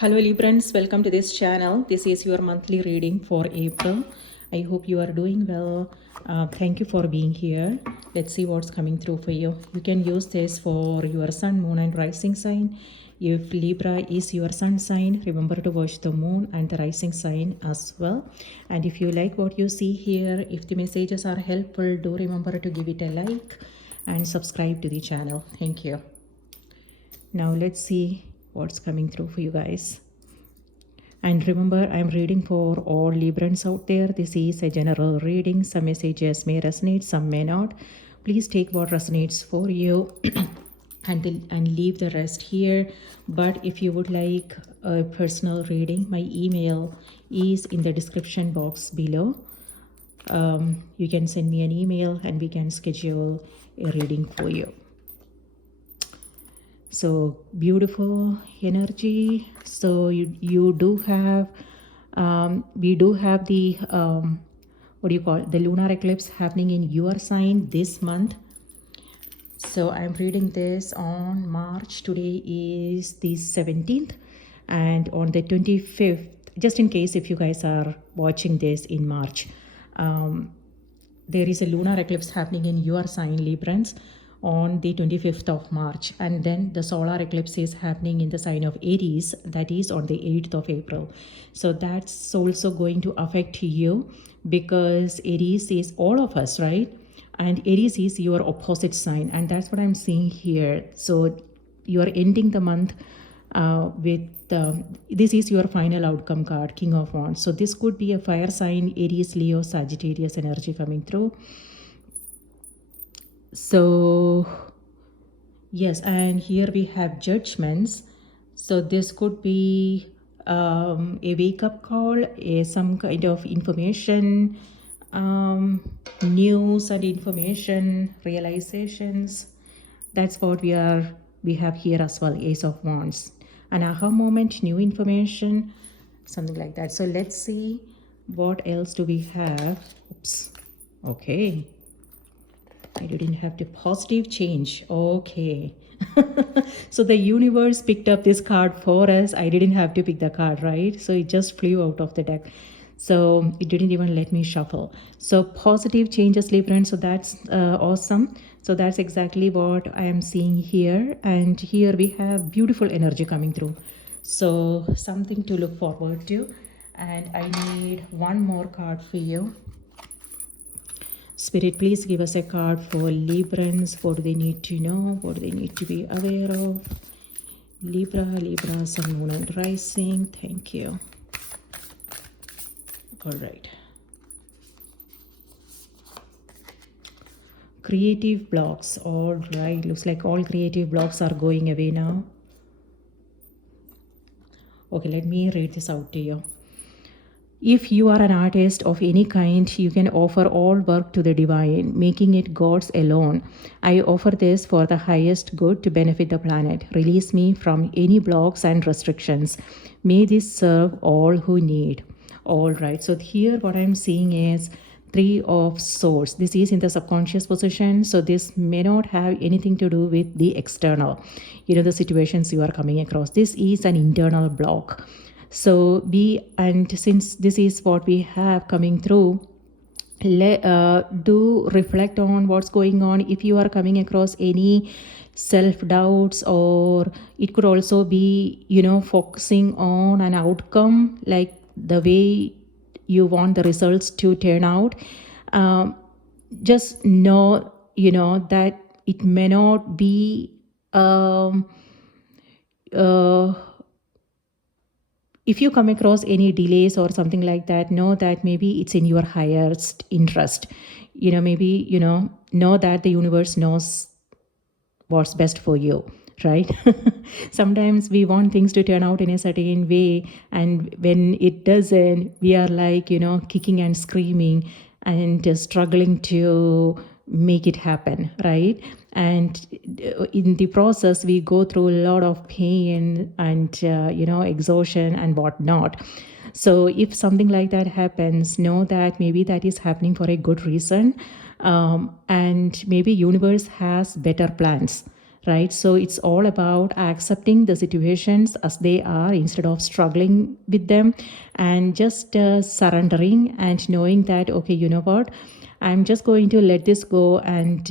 Hello Librans, welcome to this channel. This is your monthly reading for April. I hope you are doing well. Thank you for being here. Let's see what's coming through for you. You can use this for your sun, moon and rising sign. If Libra is your sun sign, remember to watch the moon and the rising sign as well. And if you like what you see here, if the messages are helpful, do remember to give it a like and subscribe to the channel. Thank you. Now let's see what's coming through for you guys. And remember, I'm reading for all Librans out there. This is a general reading. Some messages may resonate, some may not. Please take what resonates for you and leave the rest here. But if you would like a personal reading, my email is in the description box below. You can send me an email and we can schedule a reading for you. So beautiful energy. So you do have we do have the what do you call it? The lunar eclipse happening in your sign this month. So I'm reading this on March. Today is the 17th, and on the 25th, just in case if you guys are watching this in March, there is a lunar eclipse happening in your sign, Librans, on the 25th of March, and then the solar eclipse is happening in the sign of Aries, that is on the 8th of April. So that's also going to affect you because Aries is all of us, right? And Aries is your opposite sign, and that's what I'm seeing here. So you are ending the month with this is your final outcome card, King of Wands. So this could be a fire sign, Aries, Leo, Sagittarius energy coming through. So yes, and here we have judgments. So this could be a wake-up call, some kind of information, news and information, realizations. That's what we have here as well, Ace of Wands. An aha moment, new information, something like that. So let's see what else do we have. Oops. Okay. I didn't have the positive change. Okay. So the universe picked up this card for us. I didn't have to pick the card, right? So it just flew out of the deck. So it didn't even let me shuffle. So positive changes, Libra. So that's awesome. So that's exactly what I am seeing here. And here we have beautiful energy coming through. So something to look forward to. And I need one more card for you. Spirit, please give us a card for Librans. What do they need to know? What do they need to be aware of? Libra, Sun, Moon and Rising. Thank you. All right. Creative blocks. All right. Looks like all creative blocks are going away now. Okay, let me read this out to you. If you are an artist of any kind, you can offer all work to the divine, making it God's alone. I offer this for the highest good to benefit the planet. Release me from any blocks and restrictions. May this serve all who need. All right. So here what I'm seeing is Three of Swords. This is in the subconscious position. So this may not have anything to do with the external, the situations you are coming across. This is an internal block. So since this is what we have coming through, do reflect on what's going on. If you are coming across any self-doubts, or it could also be, focusing on an outcome, like the way you want the results to turn out, just know, that it may not be if you come across any delays or something like that, know that maybe it's in your highest interest. Maybe, know that the universe knows what's best for you, right? Sometimes we want things to turn out in a certain way, and when it doesn't, we are like, kicking and screaming and just struggling to make it happen, right? And in the process, we go through a lot of pain and, exhaustion and whatnot. So if something like that happens, know that maybe that is happening for a good reason. And maybe universe has better plans, right? So it's all about accepting the situations as they are instead of struggling with them, and just surrendering and knowing that, okay, you know what, I'm just going to let this go, and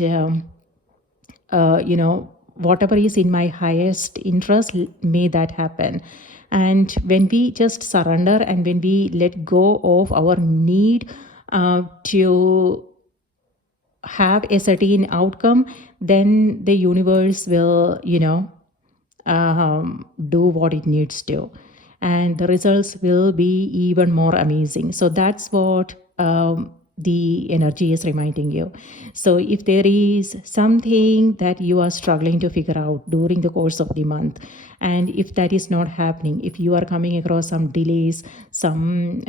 whatever is in my highest interest, may that happen. And when we just surrender and when we let go of our need to have a certain outcome, then the universe will, do what it needs to, and the results will be even more amazing. So that's what the energy is reminding you. So if there is something that you are struggling to figure out during the course of the month, and if that is not happening, if you are coming across some delays, some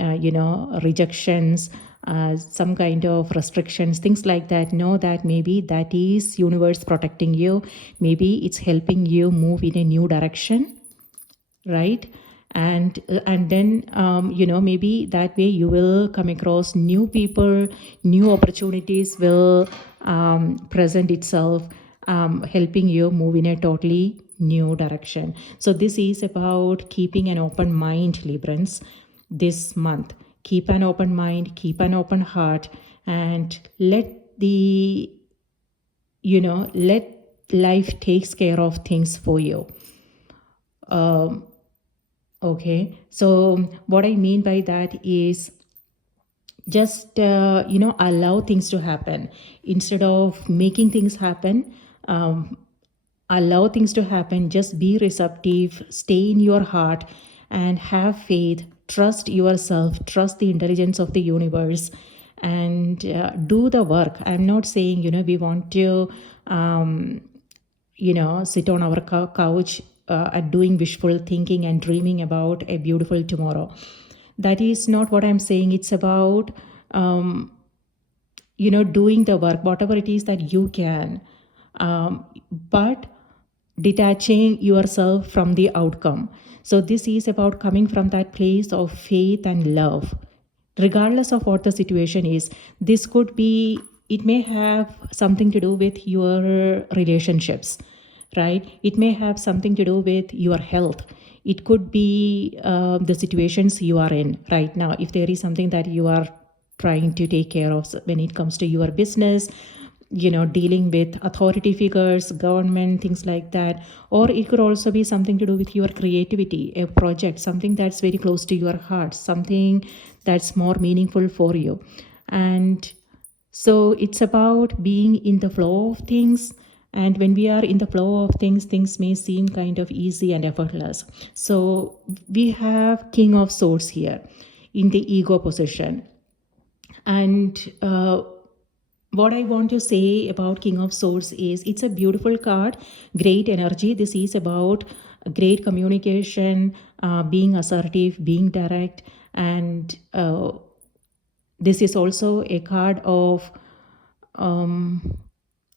rejections, some kind of restrictions, things like that, know that maybe that is universe protecting you. Maybe it's helping you move in a new direction, right? And then maybe that way you will come across new people, new opportunities will present itself, helping you move in a totally new direction. So this is about keeping an open mind, Librans, this month. Keep an open mind, keep an open heart, and let life takes care of things for you. Okay, so what I mean by that is just allow things to happen instead of making things happen. Allow things to happen. Just be receptive, stay in your heart, and have faith. Trust yourself, trust the intelligence of the universe, and do the work. I'm not saying we want to sit on our couch at doing wishful thinking and dreaming about a beautiful tomorrow. That is not what I'm saying. It's about doing the work, whatever it is that you can, but detaching yourself from the outcome. So this is about coming from that place of faith and love, regardless of what the situation is. This could be, it may have something to do with your relationships, right? It may have something to do with your health. It could be the situations you are in right now. If there is something that you are trying to take care of when it comes to your business, dealing with authority figures, government, things like that. Or it could also be something to do with your creativity, a project, something that's very close to your heart, something that's more meaningful for you. And so it's about being in the flow of things. And when we are in the flow of things, things may seem kind of easy and effortless. So we have King of Swords here in the ego position. And what I want to say about King of Swords is it's a beautiful card, great energy. This is about great communication, being assertive, being direct. And this is also a card of,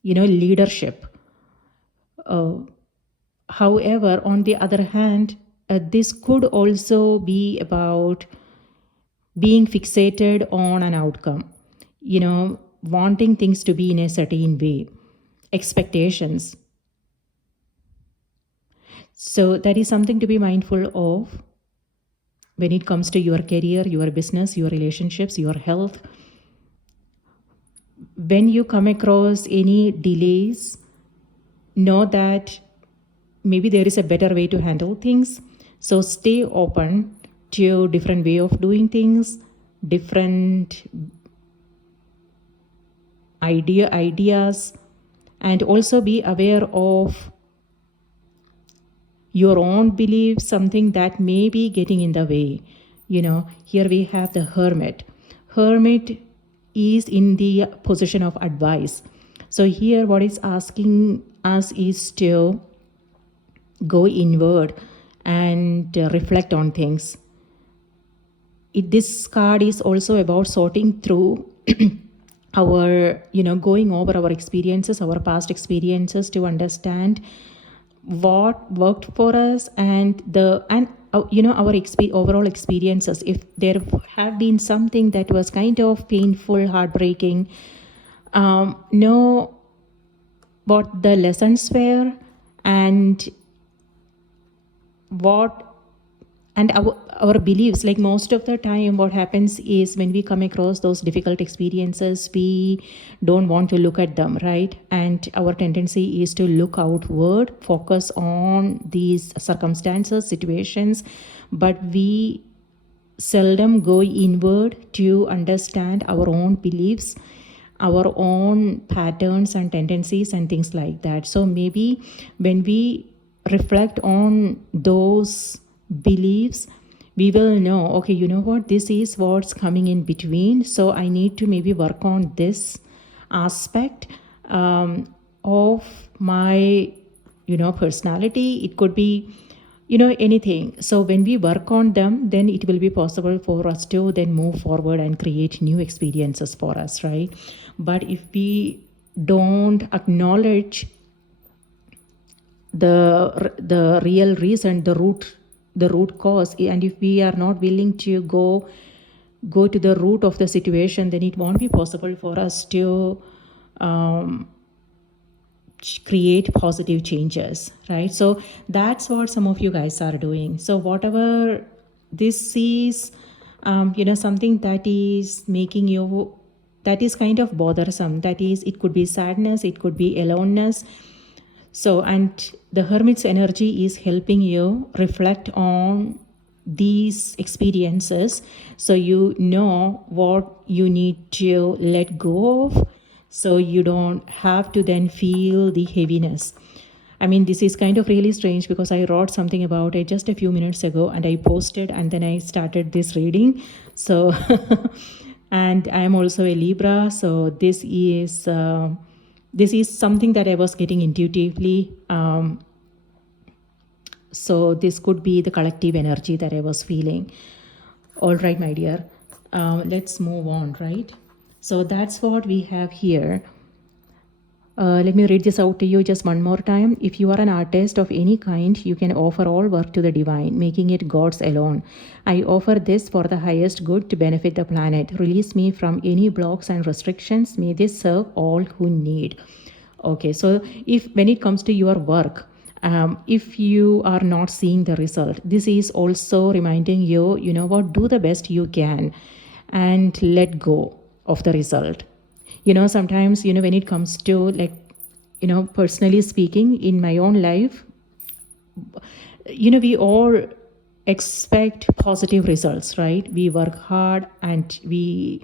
leadership. However, on the other hand, this could also be about being fixated on an outcome, wanting things to be in a certain way, expectations. So that is something to be mindful of when it comes to your career, your business, your relationships, your health. When you come across any delays, know that maybe there is a better way to handle things. So stay open to different way of doing things, different ideas, and also be aware of your own beliefs, something that may be getting in the way. Here we have the Hermit. Hermit is in the position of advice. So here what it's asking us is to go inward and reflect on things. This card is also about sorting through our, going over our experiences, our past experiences, to understand what worked for us and our overall experiences. If there have been something that was kind of painful, heartbreaking, know what the lessons were, and what and our beliefs, like most of the time what happens is when we come across those difficult experiences, we don't want to look at them, right? And our tendency is to look outward, focus on these circumstances, situations, but we seldom go inward to understand our own beliefs, our own patterns and tendencies and things like that. So maybe when we reflect on those beliefs, we will know, okay, you know what, this is what's coming in between. So I need to maybe work on this aspect of my, personality. It could be, anything. So when we work on them, then it will be possible for us to then move forward and create new experiences for us, right? But if we don't acknowledge the real reason, the root cause, and if we are not willing to go to the root of the situation, then it won't be possible for us to create positive changes, right? So that's what some of you guys are doing. So whatever this is, something that is making you, that is kind of bothersome, that is, it could be sadness, it could be aloneness. So, and the hermit's energy is helping you reflect on these experiences, so you know what you need to let go of, so you don't have to then feel the heaviness. I mean, this is kind of really strange because I wrote something about it just a few minutes ago and I posted, and then I started this reading. So and I am also a Libra, so this is something that I was getting intuitively. So this could be the collective energy that I was feeling. All right, my dear, let's move on, right? So that's what we have here. Let me read this out to you just one more time. If you are an artist of any kind, you can offer all work to the divine, making it God's alone. I offer this for the highest good to benefit the planet. Release me from any blocks and restrictions. May this serve all who need. Okay, so when it comes to your work, if you are not seeing the result, this is also reminding you, you know what, do the best you can and let go of the result. Sometimes, when it comes to, like, personally speaking, in my own life, we all expect positive results, right? We work hard, and we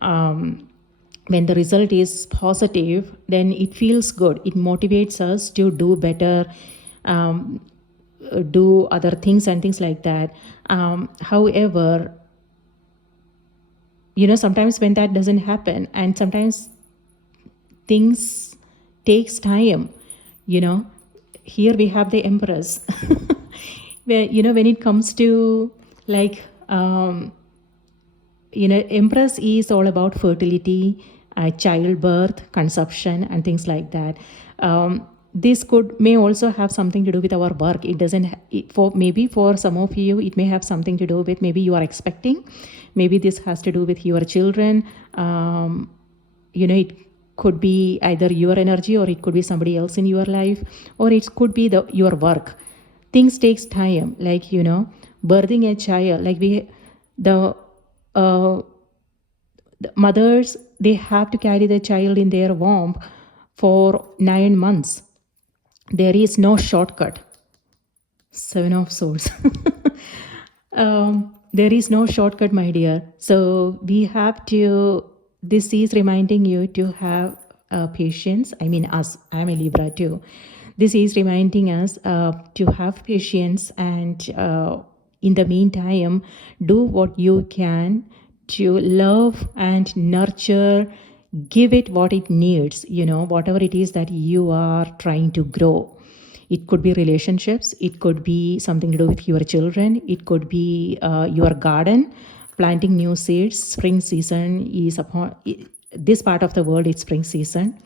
when the result is positive, then it feels good. It motivates us to do better, do other things and things like that. However, sometimes when that doesn't happen, and sometimes things takes time, here we have the Empress. Where, when it comes to, like, Empress is all about fertility, childbirth, conception, and things like that. This may also have something to do with our work. It doesn't, for some of you, it may have something to do with, maybe you are expecting, maybe this has to do with your children. It could be either your energy, or it could be somebody else in your life, or it could be your work. Things takes time, like, birthing a child, like the mothers, they have to carry the child in their womb for 9 months. There is no shortcut. 7 of Swords. There is no shortcut, my dear. So we have to, this is reminding you to have patience. I mean, us, I'm a Libra too. This is reminding us to have patience, and in the meantime, do what you can to love and nurture, give it what it needs, whatever it is that you are trying to grow. It could be relationships, it could be something to do with your children, it could be your garden, planting new seeds. Spring season is upon this part of the world, it's spring season.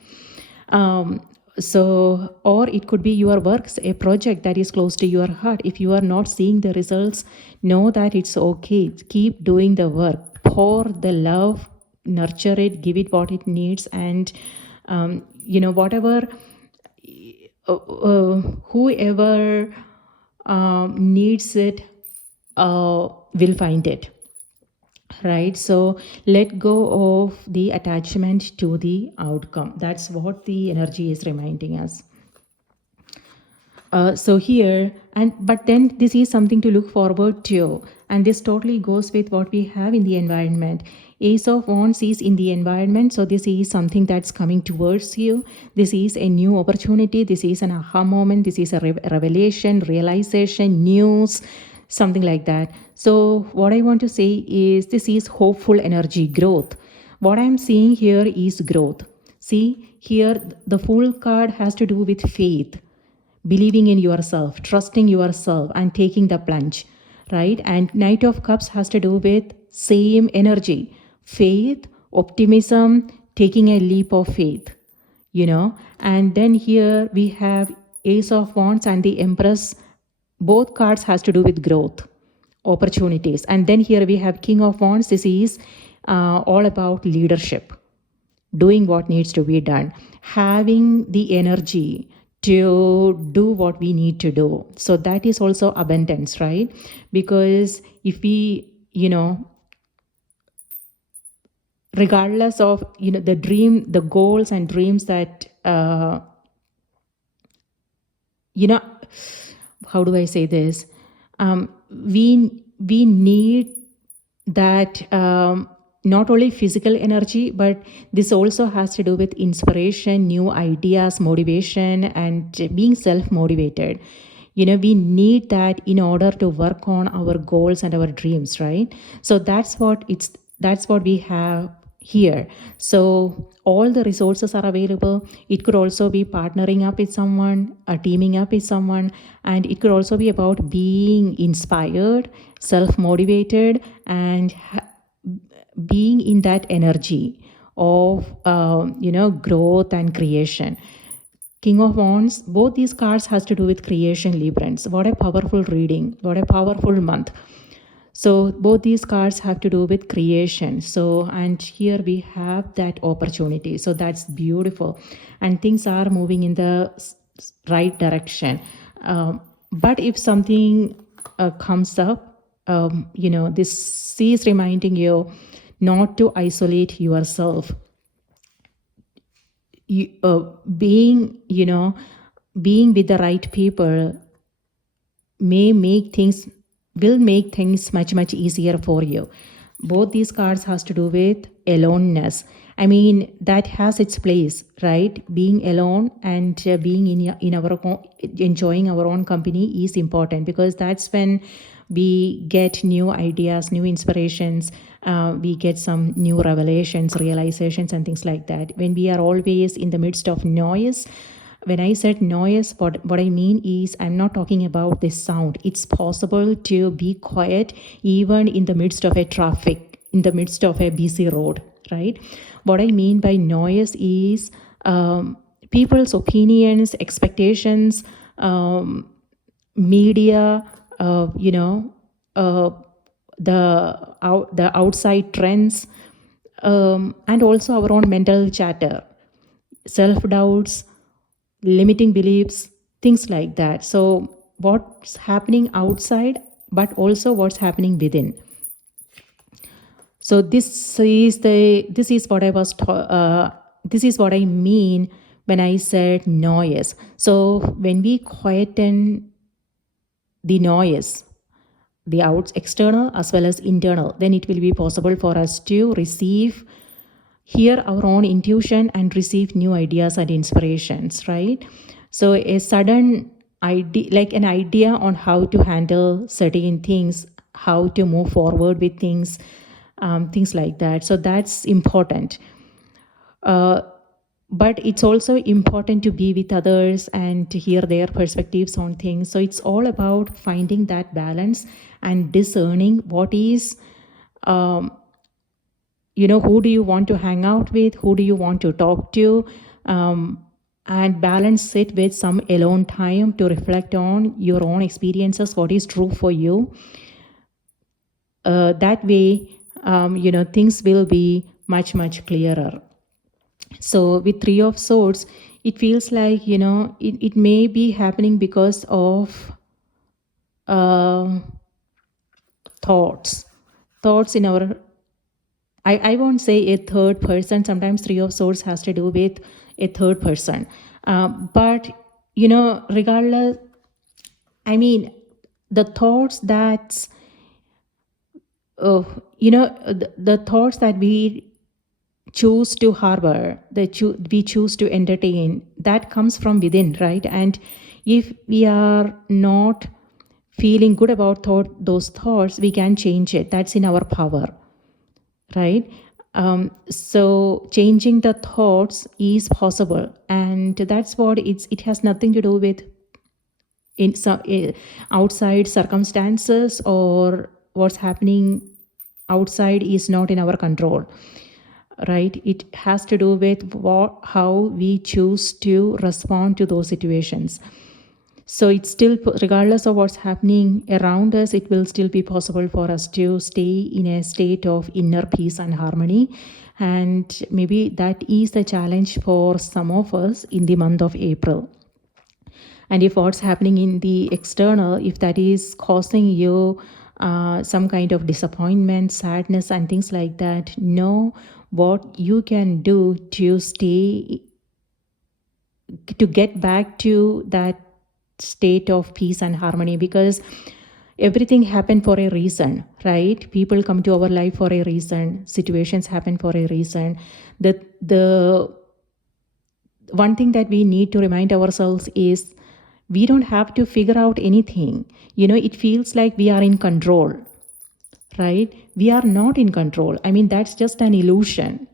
So, or it could be your works, a project that is close to your heart. If you are not seeing the results, know that it's okay. Keep doing the work. Pour the love, nurture it, give it what it needs, and whatever whoever needs it will find it, right? So let go of the attachment to the outcome. That's what the energy is reminding us. So here, and but then this is something to look forward to, and this totally goes with what we have in the environment. Ace of Wands is in the environment, so this is something that's coming towards you. This is a new opportunity. This is an aha moment. This is a revelation, realization, news, something like that. So what I want to say is this is hopeful energy, growth. What I'm seeing here is growth. See, here the Fool card has to do with faith, believing in yourself, trusting yourself, and taking the plunge, right? And Knight of Cups has to do with same energy, faith, optimism, taking a leap of faith, And then here we have Ace of Wands and the Empress. Both cards has to do with growth, opportunities. And then here we have King of Wands. This is all about leadership, doing what needs to be done, having the energy to do what we need to do. So that is also abundance, right? Because if we, regardless of, the dream, the goals and dreams that, how do I say this? We need that not only physical energy, but this also has to do with inspiration, new ideas, motivation, and being self-motivated. We need that in order to work on our goals and our dreams, right? So that's what we have here. So all the resources are available. It could also be partnering up with someone, teaming up with someone, and it could also be about being inspired, self-motivated, and being in that energy of growth and creation. King of Wands, both these cards has to do with creation, Librans. What a powerful reading, what a powerful month. So both these cards have to do with creation. So, and here we have that opportunity. So that's beautiful. And things are moving in the right direction. But if something comes up, this is reminding you not to isolate yourself. Being with the right people will make things much, much easier for you. Both these cards has to do with aloneness. I mean, that has its place, right? Being alone and being in our enjoying our own company is important, because that's when we get new ideas, new inspirations, we get some new revelations, realizations, and things like that. When we are always in the midst of noise, when I said noise, what I mean is I'm not talking about this sound. It's possible to be quiet even in the midst of a traffic, in the midst of a busy road, right? What I mean by noise is people's opinions, expectations, media, the outside trends, and also our own mental chatter, self-doubts, limiting beliefs, things like that. So what's happening outside, but also what's happening within. So this is what I mean when I said noise. So when we quieten the noise, the external as well as internal, then it will be possible for us to hear our own intuition and receive new ideas and inspirations, right? So a sudden idea, like an idea on how to handle certain things, how to move forward with things, things like that. So that's important. But it's also important to be with others and to hear their perspectives on things. So it's all about finding that balance and discerning what is, who do you want to hang out with, who do you want to talk to, and balance it with some alone time to reflect on your own experiences, what is true for you. That way, things will be much, much clearer. So with Three of Swords, it feels like, it may be happening because of uh, thoughts in our, I won't say a third person. Sometimes Three of Swords has to do with a third person. But, regardless, I mean, the thoughts that, the thoughts that we choose to harbor, we choose to entertain, that comes from within, right? And if we are not feeling good about those thoughts, we can change it. That's in our power, right? So changing the thoughts is possible, and that's what it has nothing to do with in some outside circumstances, or what's happening outside is not in our control, right? It has to do with how we choose to respond to those situations. So it's still, regardless of what's happening around us, it will still be possible for us to stay in a state of inner peace and harmony. And maybe that is the challenge for some of us in the month of April. And if what's happening in the external, if that is causing you some kind of disappointment, sadness, and things like that, know what you can do to get back to that state of peace and harmony, because everything happened for a reason, right? People come to our life for a reason, situations happen for a reason. The one thing that we need to remind ourselves is we don't have to figure out anything. It feels like we are in control, right? We are not in control. I mean, that's just an illusion.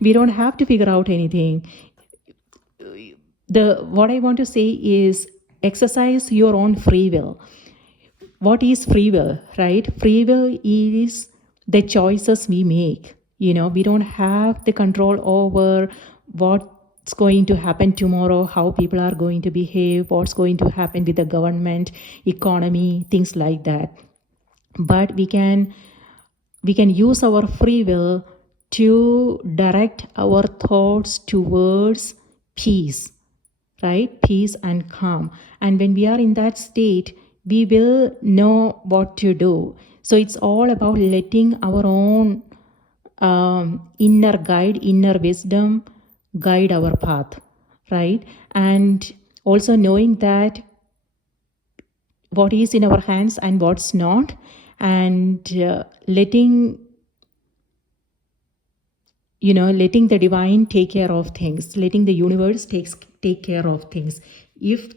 We don't have to figure out anything. What I want to say is exercise your own free will. What is free will, right? Free will is the choices we make. We don't have the control over what's going to happen tomorrow, how people are going to behave, what's going to happen with the government, economy, things like that. But we can use our free will to direct our thoughts towards peace, right? Peace and calm. And when we are in that state, we will know what to do. So it's all about letting our own inner guide, inner wisdom guide our path, right? And also knowing that what is in our hands and what's not, and letting the divine take care of things, letting the universe take care of things. If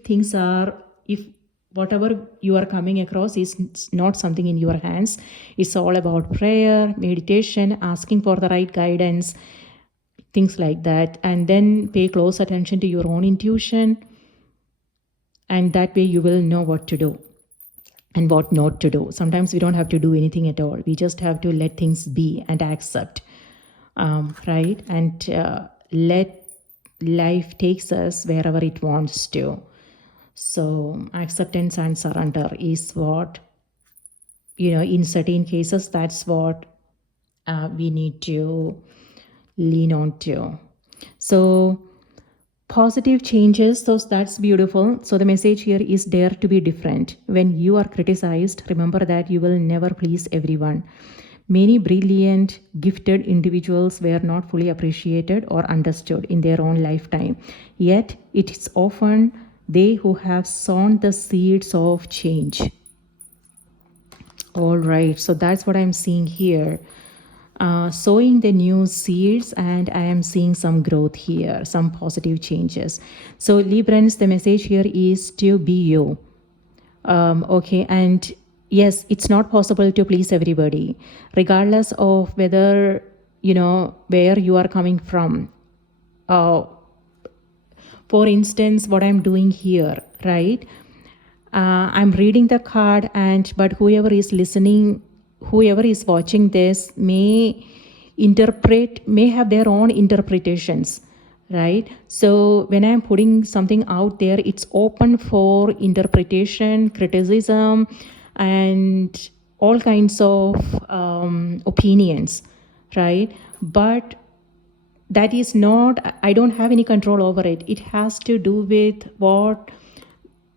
whatever you are coming across is not something in your hands, it's all about prayer, meditation, asking for the right guidance, things like that. And then pay close attention to your own intuition, and that way you will know what to do and what not to do. Sometimes we don't have to do anything at all. We just have to let things be and accept, right? And let life takes us wherever it wants to. So acceptance and surrender is what, in certain cases, that's what we need to lean on to. So positive changes, so that's beautiful. So the message here is dare to be different. When you are criticized, remember that you will never please everyone. Many brilliant, gifted individuals were not fully appreciated or understood in their own lifetime. Yet, it is often they who have sown the seeds of change. All right, so that's what I'm seeing here. Sowing the new seeds, and I am seeing some growth here, some positive changes. So Librans, the message here is to be you. Okay, and yes, it's not possible to please everybody, regardless of whether, where you are coming from. For instance, what I'm doing here, right? I'm reading the card, but whoever is listening, whoever is watching this may have their own interpretations, right? So when I'm putting something out there, it's open for interpretation, criticism, and all kinds of opinions, right? But that is not, I don't have any control over it. It has to do with what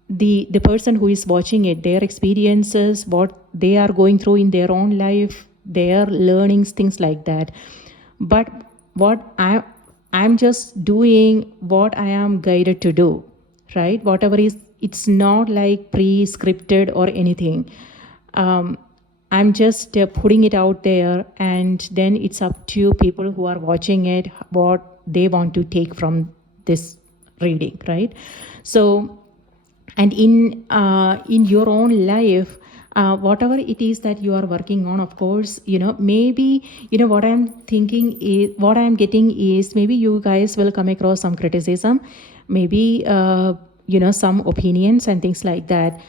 the person who is watching it, their experiences, what they are going through in their own life, their learnings, things like that. But what I'm just doing what I am guided to do, right? Whatever is, it's not like pre-scripted or anything. I'm just putting it out there, and then it's up to people who are watching it what they want to take from this reading, right? So, and in your own life, whatever it is that you are working on, of course, maybe, what I'm thinking is, what I'm getting is, maybe you guys will come across some criticism, maybe some opinions and things like that,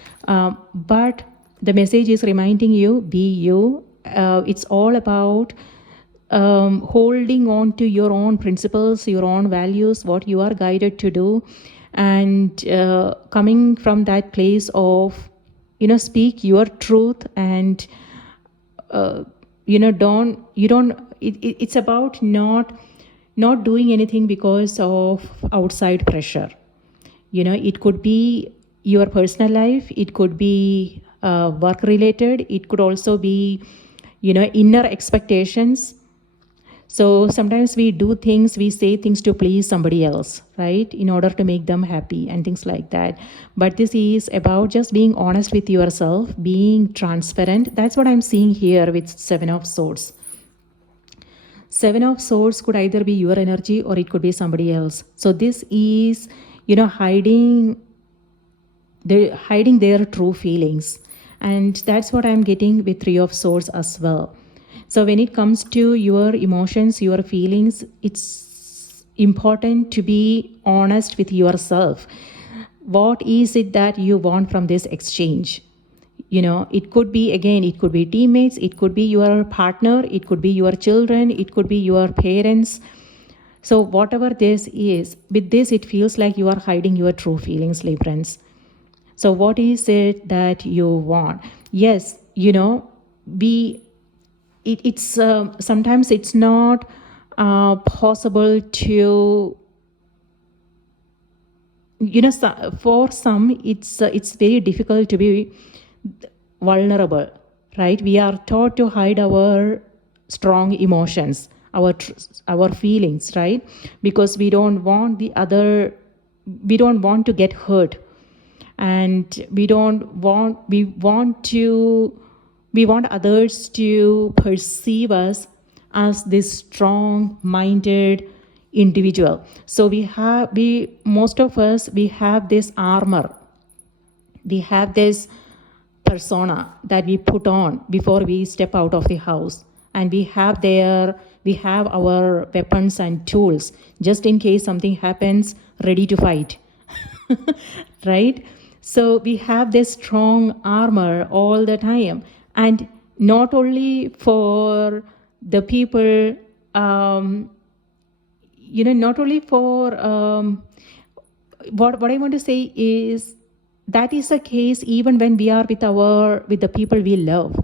but the message is reminding you, be you. It's all about holding on to your own principles, your own values, what you are guided to do, and coming from that place of, speak your truth, and it's about not doing anything because of outside pressure. It could be your personal life, it could be work related, it could also be inner expectations. So sometimes we do things, we say things to please somebody else, right, in order to make them happy and things like that. But this is about just being honest with yourself, being transparent. That's what I'm seeing here with Seven of Swords. Seven of Swords could either be your energy or it could be somebody else. So this is, hiding their true feelings. And that's what I'm getting with Three of Swords as well. So when it comes to your emotions, your feelings, it's important to be honest with yourself. What is it that you want from this exchange? It could be, again, it could be teammates, it could be your partner, it could be your children, it could be your parents. So whatever this is, with this, it feels like you are hiding your true feelings, Librans. So what is it that you want? Yes, it's sometimes it's not possible to, for some, it's very difficult to be vulnerable, right? We are taught to hide our strong emotions, our feelings, right? Because we don't want to get hurt, and we want others to perceive us as this strong-minded individual. So most of us, we have this armor, we have this persona that we put on before we step out of the house, and we have our weapons and tools just in case something happens, ready to fight. Right? So we have this strong armor all the time, and not only for the people, not only for what I want to say is, that is the case even when we are with the people we love,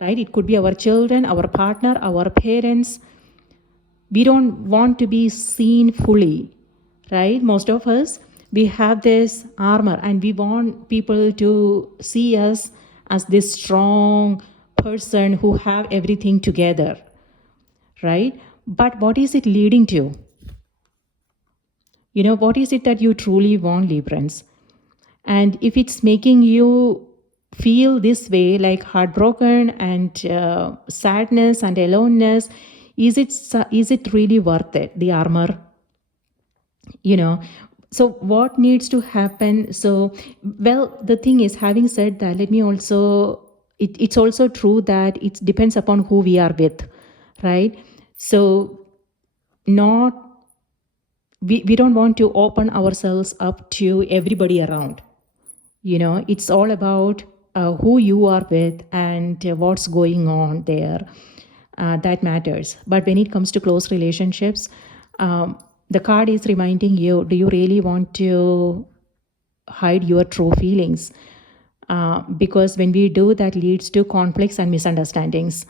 right? It could be our children, our partner, our parents. We don't want to be seen fully, right? Most of us, we have this armor, and we want people to see us as this strong person who have everything together, right? But what is it leading to? What is it that you truly want, Librans? And if it's making you feel this way, like heartbroken and sadness and aloneness, is it really worth it, the armor? So what needs to happen? So, well, the thing is, having said that, let me also, it's also true that it depends upon who we are with, right? So we don't want to open ourselves up to everybody around. It's all about who you are with and what's going on there. That matters. But when it comes to close relationships, the card is reminding you, do you really want to hide your true feelings? Because when we do, that leads to conflicts and misunderstandings.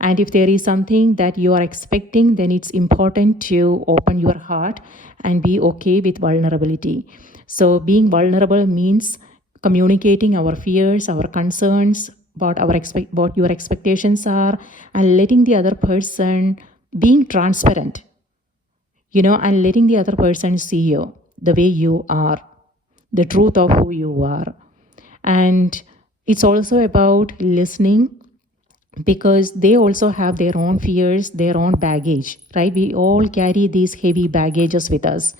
And if there is something that you are expecting, then it's important to open your heart and be okay with vulnerability. So being vulnerable means communicating our fears, our concerns, what your expectations are, and letting the other person, being transparent, and letting the other person see you the way you are, the truth of who you are. And it's also about listening, because they also have their own fears, their own baggage, right? We all carry these heavy baggages with us.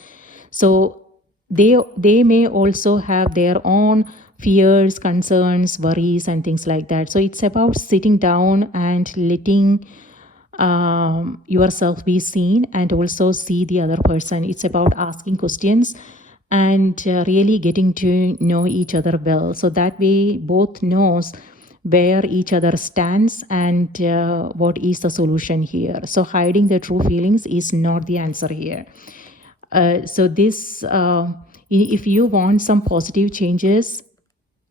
So they may also have their own fears, concerns, worries, and things like that. So it's about sitting down and letting yourself be seen and also see the other person. It's about asking questions and really getting to know each other well, so that way both knows where each other stands and what is the solution here. So hiding the true feelings is not the answer here. If you want some positive changes,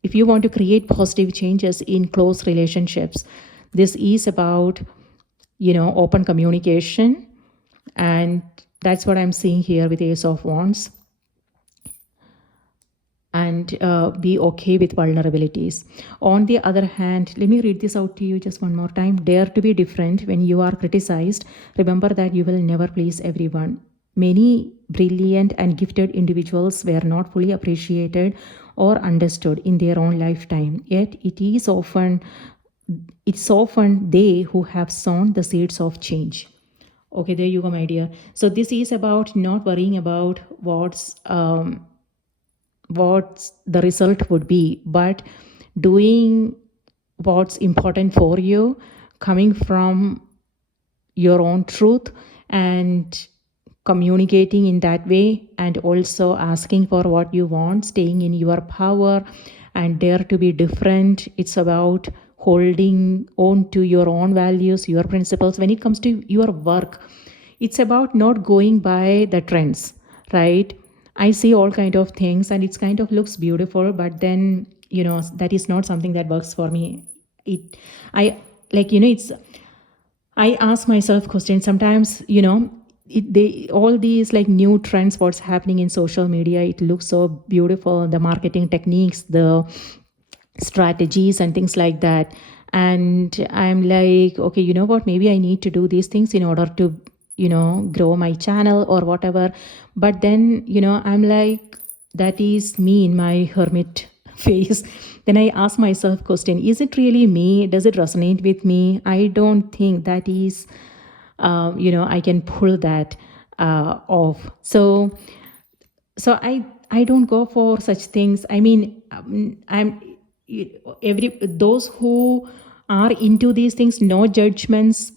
if you want to create positive changes in close relationships, this is about open communication. And that's what I'm seeing here with Ace of Wands. And be okay with vulnerabilities. On the other hand, let me read this out to you just one more time. Dare to be different. When you are criticized, remember that you will never please everyone. Many brilliant and gifted individuals were not fully appreciated or understood in their own lifetime, yet it's often they who have sown the seeds of change. Okay, there you go, my dear. So this is about not worrying about what the result would be, but doing what's important for you, coming from your own truth and communicating in that way, and also asking for what you want, staying in your power, and dare to be different. It's about holding on to your own values, your principles. When it comes to your work, it's about not going by the trends, right? I see all kind of things and it's kind of looks beautiful, but then that is not something that works for me. I ask myself questions sometimes. All these like new trends, what's happening in social media, it looks so beautiful, the marketing techniques, the strategies and things like that. And I'm like, okay, you know what, maybe I need to do these things in order to grow my channel or whatever. But then I'm like, that is me in my hermit phase. Then I ask myself question, is it really me? Does it resonate with me? I don't think that is I can pull that off. So I don't go for such things. I mean, those who are into these things, no judgments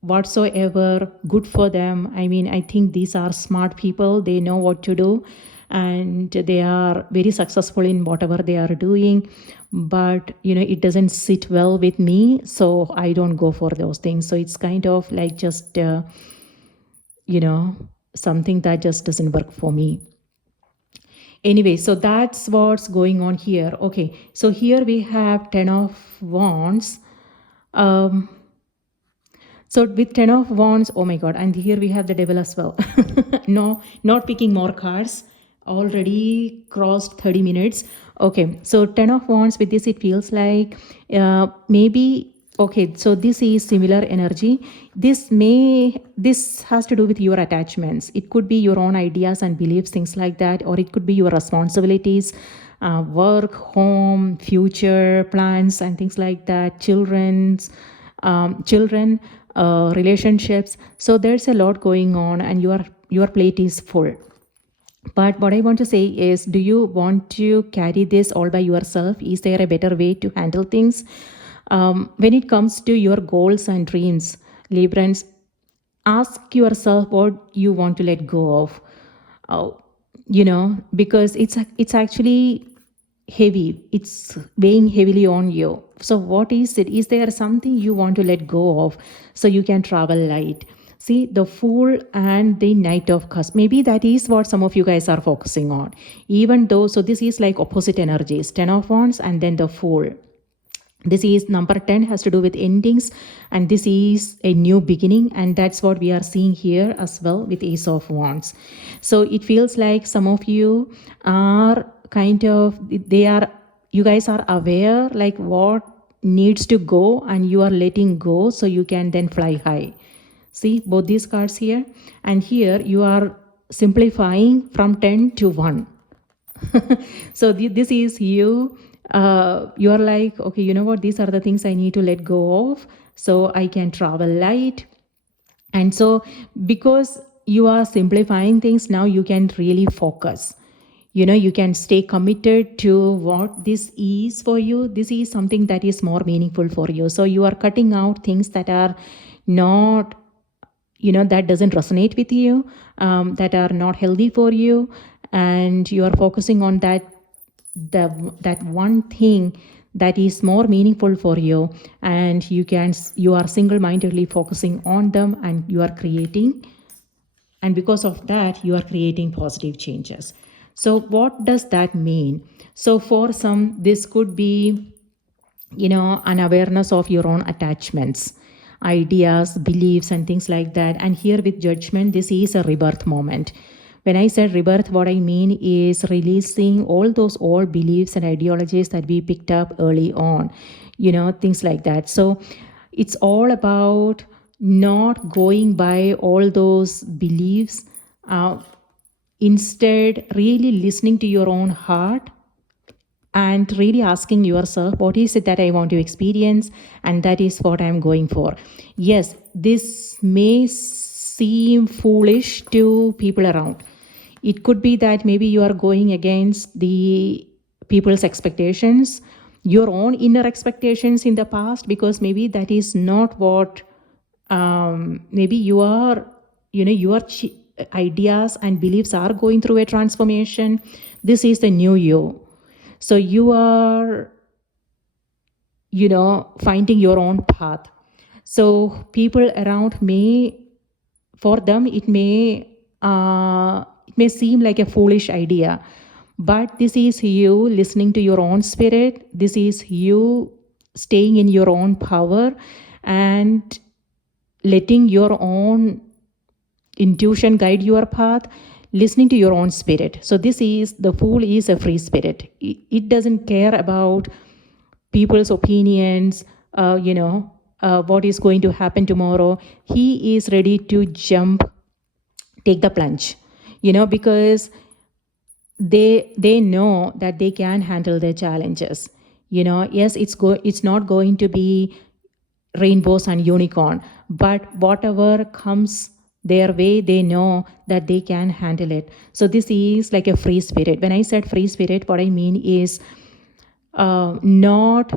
whatsoever, good for them. I mean, I think these are smart people. They know what to do and they are very successful in whatever they are doing. But it doesn't sit well with me, so I don't go for those things. So it's kind of like just something that just doesn't work for me. Anyway, so that's what's going on here. Okay, so here we have 10 of Wands. So with 10 of Wands, oh my God, and here we have the Devil as well. No, not picking more cards. Already crossed 30 minutes. Okay, so 10 of Wands, with this it feels like maybe, okay, so this is similar energy. This has to do with your attachments. It could be your own ideas and beliefs, things like that, or it could be your responsibilities, work, home, future plans and things like that, children, relationships. So there's a lot going on and your plate is full. But what I want to say is, do you want to carry this all by yourself? Is there a better way to handle things? When it comes to your goals and dreams, Librans, ask yourself what you want to let go of. Because it's actually heavy. It's weighing heavily on you. So what is it? Is there something you want to let go of so you can travel light? See, the Fool and the Knight of Cups. Maybe that is what some of you guys are focusing on. Even though, so this is like opposite energies, 10 of Wands and then the Fool. This is number 10, has to do with endings, and this is a new beginning, and that's what we are seeing here as well with Ace of Wands. So it feels like some of you are you guys are aware like what needs to go, and you are letting go so you can then fly high. See both these cards here, and here you are simplifying from 10 to 1. So this is you. You are like, okay, you know what, these are the things I need to let go of so I can travel light. And so because you are simplifying things, now you can really focus. You can stay committed to what this is for you. This is something that is more meaningful for you. So you are cutting out things that are not, that doesn't resonate with you, that are not healthy for you, and you are focusing on that one thing that is more meaningful for you, and you are single-mindedly focusing on them, and you are creating, and because of that you are creating positive changes. So what does that mean? So for some, this could be an awareness of your own attachments, ideas, beliefs, and things like that. And here with Judgment, this is a rebirth moment. When I said rebirth, what I mean is releasing all those old beliefs and ideologies that we picked up early on, things like that. So it's all about not going by all those beliefs. Instead, really listening to your own heart and really asking yourself, what is it that I want to experience? And that is what I'm going for. Yes, this may seem foolish to people around. It could be that maybe you are going against the people's expectations, your own inner expectations in the past, because maybe that is not what, maybe your ideas and beliefs are going through a transformation. This is the new you. So you are, finding your own path. So people around for them, it may seem like a foolish idea, but this is you listening to your own spirit. This is you staying in your own power and letting your own intuition guide your path, listening to your own spirit. So the Fool is a free spirit. It doesn't care about people's opinions, what is going to happen tomorrow. He is ready to jump, take the plunge, because they know that they can handle their challenges. Yes, it's not going to be rainbows and unicorn, but whatever comes their way, they know that they can handle it. So this is like a free spirit. When I said free spirit, what I mean is not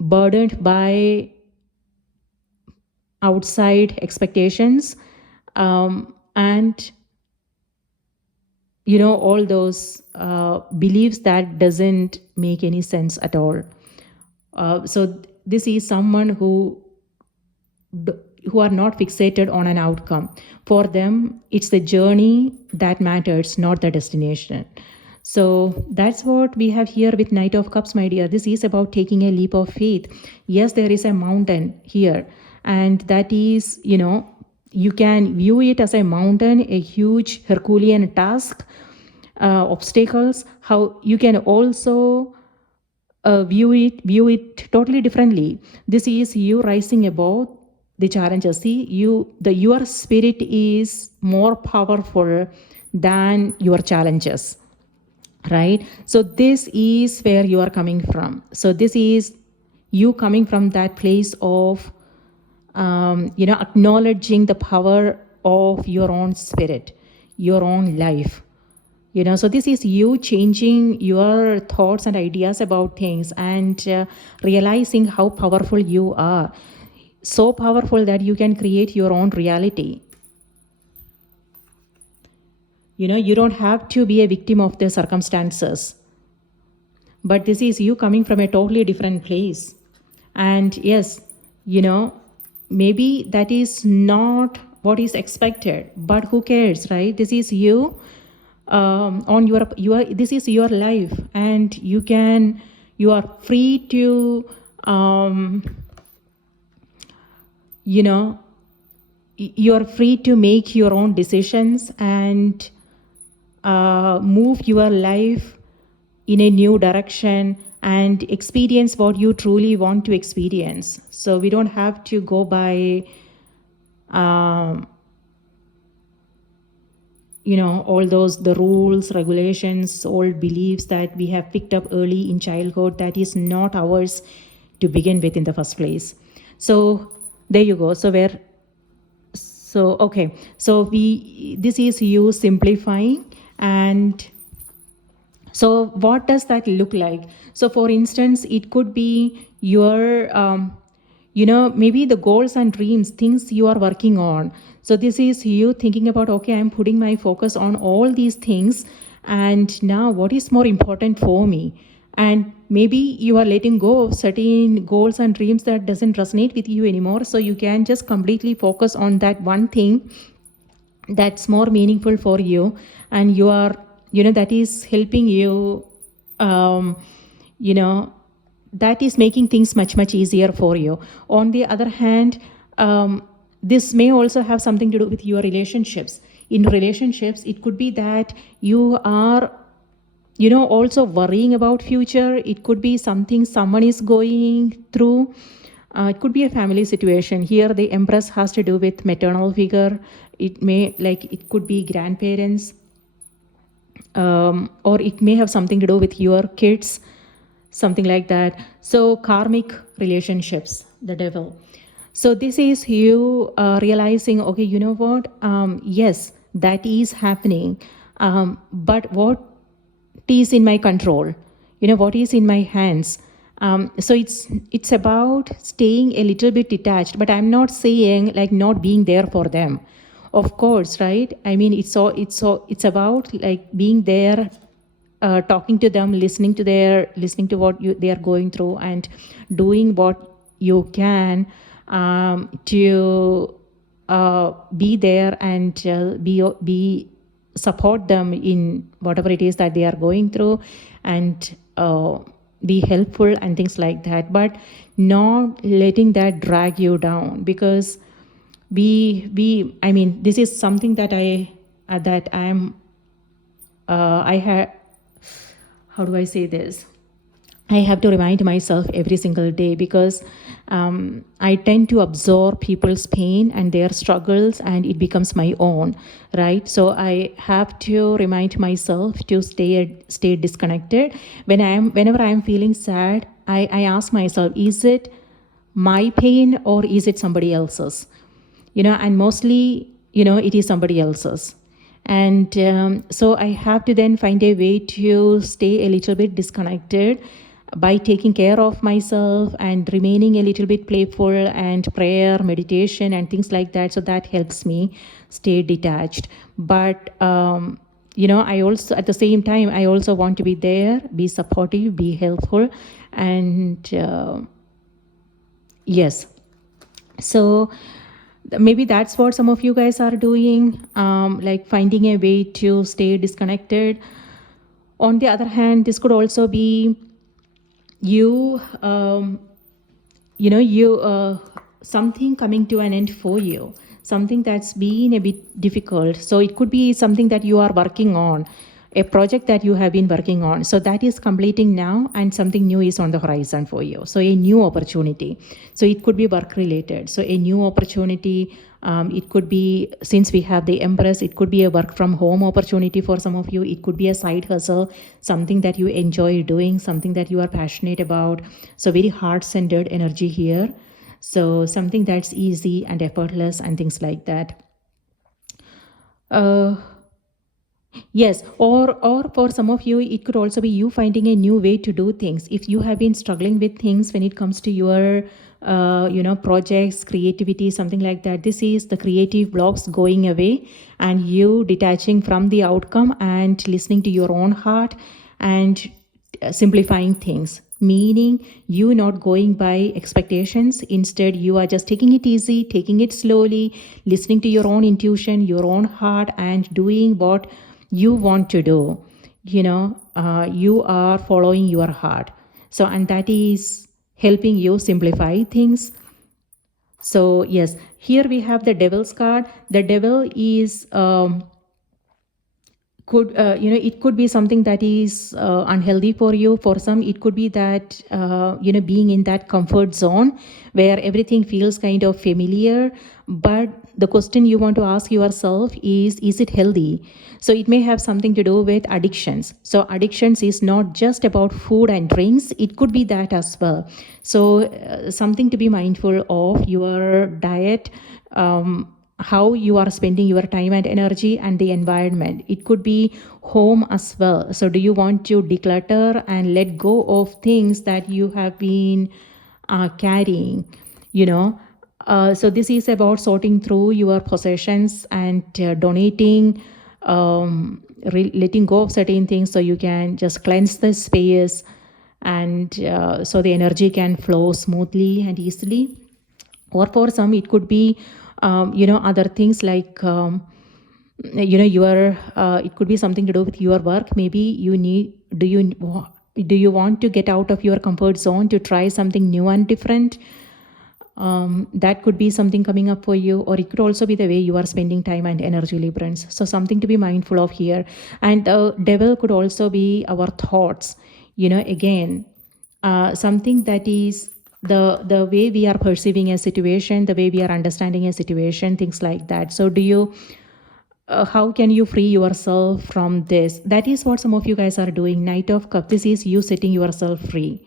burdened by outside expectations, and all those beliefs that doesn't make any sense at all. So this is someone who are not fixated on an outcome. For them, it's the journey that matters, not the destination. So that's what we have here with Knight of Cups, my dear. This is about taking a leap of faith. Yes, there is a mountain here, and that is, you can view it as a mountain, a huge Herculean task, obstacles. How you can also view it totally differently. This is you rising above the challenges. See, your spirit is more powerful than your challenges, right? So this is where you are coming from. So this is you coming from that place of acknowledging the power of your own spirit, your own life. So this is you changing your thoughts and ideas about things, and realizing how powerful you are. So powerful that you can create your own reality. You don't have to be a victim of the circumstances. But this is you coming from a totally different place. And yes, maybe that is not what is expected, but who cares, right? This is you on this is your life, and you can You are free to, you know, you're free to make your own decisions and move your life in a new direction and experience what you truly want to experience. So we don't have to go by all the rules, regulations, old beliefs that we have picked up early in childhood that is not ours to begin with in the first place. So there you go. So this is you simplifying. And so what does that look like? So for instance, it could be your maybe the goals and dreams, things you are working on. So this is you thinking about, okay, I'm putting my focus on all these things, and now what is more important for me? And maybe you are letting go of certain goals and dreams that doesn't resonate with you anymore, so you can just completely focus on that one thing that's more meaningful for you, and you are that is helping you, that is making things much easier for you. On the other hand, this may also have something to do with your relationships. In relationships, it could be that you are also worrying about future. It could be something someone is going through. It could be a family situation. Here the Empress has to do with maternal figure. It could be grandparents, or it may have something to do with your kids, something like that. So karmic relationships, the devil. So this is you realizing, okay, you know what, yes, that is happening, but what is in my control, what is in my hands. So it's about staying a little bit detached, but I'm not saying like not being there for them, of course, right? I mean, it's about like being there, talking to them, listening to what they are going through, and doing what you can to be there and be support them in whatever it is that they are going through, and be helpful and things like that, but not letting that drag you down. Because I mean, this is something that I had, how do I say this? I have to remind myself every single day, because I tend to absorb people's pain and their struggles, and it becomes my own, right? So I have to remind myself to stay disconnected. Whenever I'm feeling sad, I ask myself, is it my pain or is it somebody else's? And mostly, it is somebody else's. And so I have to then find a way to stay a little bit disconnected by taking care of myself and remaining a little bit playful, and prayer, meditation, and things like that. So that helps me stay detached. But, I also, at the same time, I also want to be there, be supportive, be helpful. And yes. So maybe that's what some of you guys are doing, like finding a way to stay disconnected. On the other hand, this could also be you, something coming to an end for you, something that's been a bit difficult. So it could be something that you are working on, a project that you have been working on. So that is completing now, and something new is on the horizon for you. So a new opportunity. So it could be work related. So a new opportunity. It could be, since we have the Empress, it could be a work from home opportunity for some of you. It could be a side hustle, something that you enjoy doing, something that you are passionate about. So very heart-centered energy here. So something that's easy and effortless and things like that. Yes, or for some of you, it could also be you finding a new way to do things. If you have been struggling with things when it comes to your projects, creativity, something like that, this is the creative blocks going away, and you detaching from the outcome and listening to your own heart and simplifying things, meaning you not going by expectations. Instead, you are just taking it easy, taking it slowly, listening to your own intuition, your own heart, and doing what you want to do. You are following your heart. So, and that is helping you simplify things. So yes, here we have the devil's card. The devil is could it could be something that is unhealthy for you. For some it could be that being in that comfort zone where everything feels kind of familiar, but the question you want to ask yourself is it healthy? So it may have something to do with addictions. So addictions is not just about food and drinks, it could be that as well. So something to be mindful of your diet, how you are spending your time and energy, and the environment. It could be home as well. So do you want to declutter and let go of things that you have been carrying, so this is about sorting through your possessions and donating, letting go of certain things so you can just cleanse the space, and so the energy can flow smoothly and easily. Or for some it could be other things like your it could be something to do with your work. Maybe you need do you want to get out of your comfort zone to try something new and different? That could be something coming up for you, or it could also be the way you are spending time and energy, Librans. So something to be mindful of here. And devil could also be our thoughts, again, something that is the way we are perceiving a situation, the way we are understanding a situation, things like that. So do you how can you free yourself from this? That is what some of you guys are doing. Knight of Cup, this is you setting yourself free.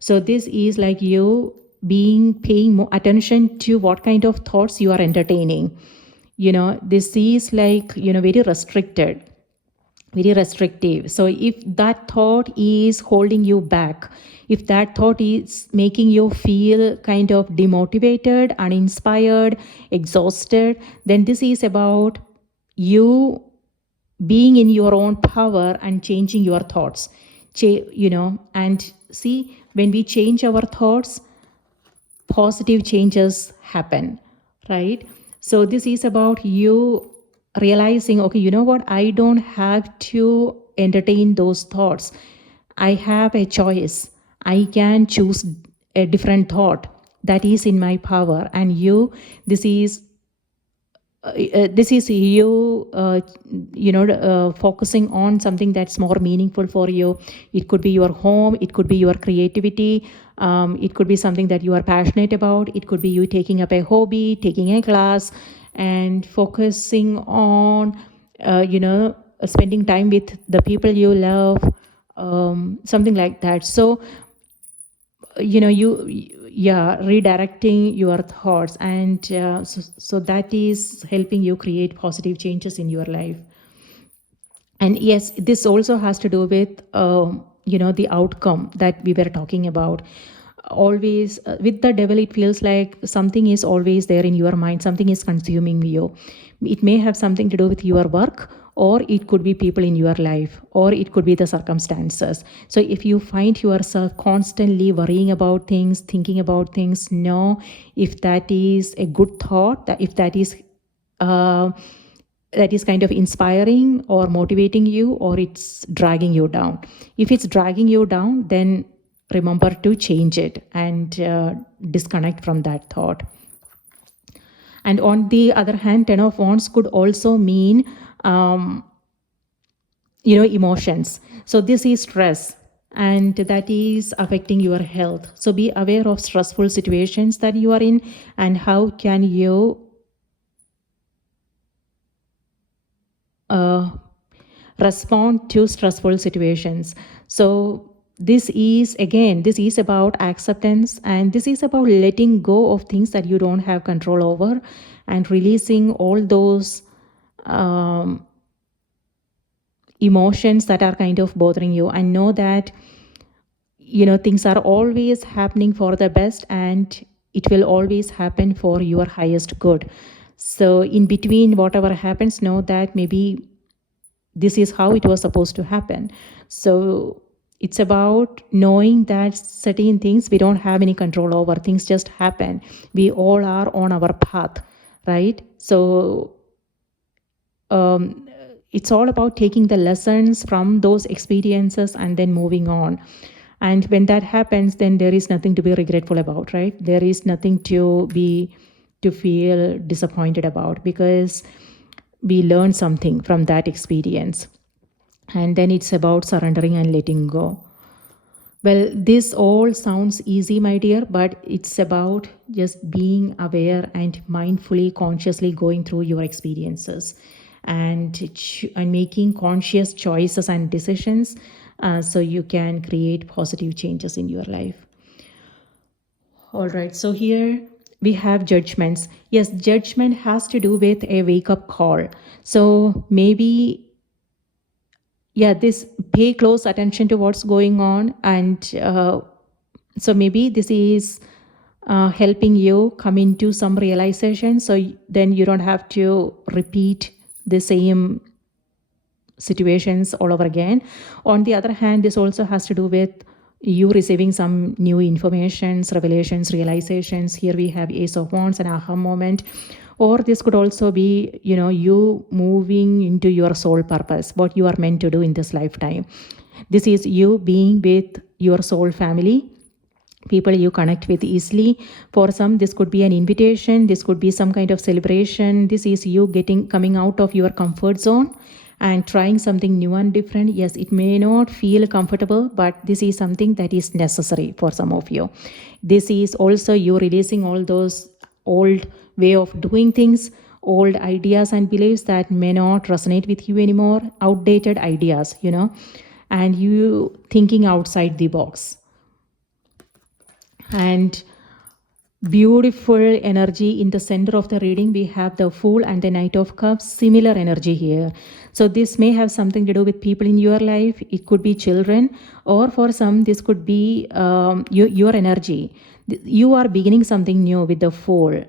So this is like you paying more attention to what kind of thoughts you are entertaining. This is like very restricted, very restrictive. So if that thought is holding you back, if that thought is making you feel kind of demotivated, uninspired, exhausted, then this is about you being in your own power and changing your thoughts. And see, when we change our thoughts, positive changes happen, right? So this is about you realizing, okay, you know what, I don't have to entertain those thoughts. I have a choice. I can choose a different thought that is in my power. And this is you focusing on something that's more meaningful for you. It could be your home, it could be your creativity, it could be something that you are passionate about, it could be you taking up a hobby, taking a class, and focusing on spending time with the people you love, something like that. So redirecting your thoughts, and so that is helping you create positive changes in your life. And yes, this also has to do with the outcome that we were talking about. Always with the devil, it feels like something is always there in your mind, something is consuming you. It may have something to do with your work, or it could be people in your life, or it could be the circumstances. So if you find yourself constantly worrying about things, thinking about things, know if that is a good thought, if that is kind of inspiring or motivating you, or it's dragging you down. If it's dragging you down, then remember to change it and disconnect from that thought. And on the other hand, Ten of Wands could also mean emotions. So this is stress, and that is affecting your health. So be aware of stressful situations that you are in, and how can you respond to stressful situations. So this is about acceptance, and this is about letting go of things that you don't have control over, and releasing all those emotions that are kind of bothering you. And know that things are always happening for the best, and it will always happen for your highest good. So in between whatever happens, know that maybe this is how it was supposed to happen. So it's about knowing that certain things we don't have any control over. Things just happen. We all are on our path, right? So it's all about taking the lessons from those experiences and then moving on. And when that happens, then there is nothing to be regretful about, right? There is nothing to feel disappointed about, because we learn something from that experience. And then it's about surrendering and letting go. Well, this all sounds easy, my dear, but it's about just being aware and mindfully, consciously going through your experiences, and making conscious choices and decisions, so you can create positive changes in your life. All right, so here we have judgments. Yes, judgment has to do with a wake up call. So maybe, yeah, this pay close attention to what's going on, and so maybe this is helping you come into some realization, so then you don't have to repeat the same situations all over again. On the other hand, this also has to do with you receiving some new informations, revelations, realizations. Here we have Ace of Wands, an aha moment. Or this could also be, you moving into your soul purpose, what you are meant to do in this lifetime. This is you being with your soul family, people you connect with easily. For some, this could be an invitation, this could be some kind of celebration. This is you coming out of your comfort zone and trying something new and different. Yes, it may not feel comfortable, but this is something that is necessary for some of you. This is also you releasing all those old way of doing things, old ideas and beliefs that may not resonate with you anymore, outdated ideas, and you thinking outside the box. And beautiful energy in the center of the reading, we have the Fool and the Knight of Cups, similar energy here. So this may have something to do with people in your life. It could be children, or for some this could be your energy. You are beginning something new with the Fool.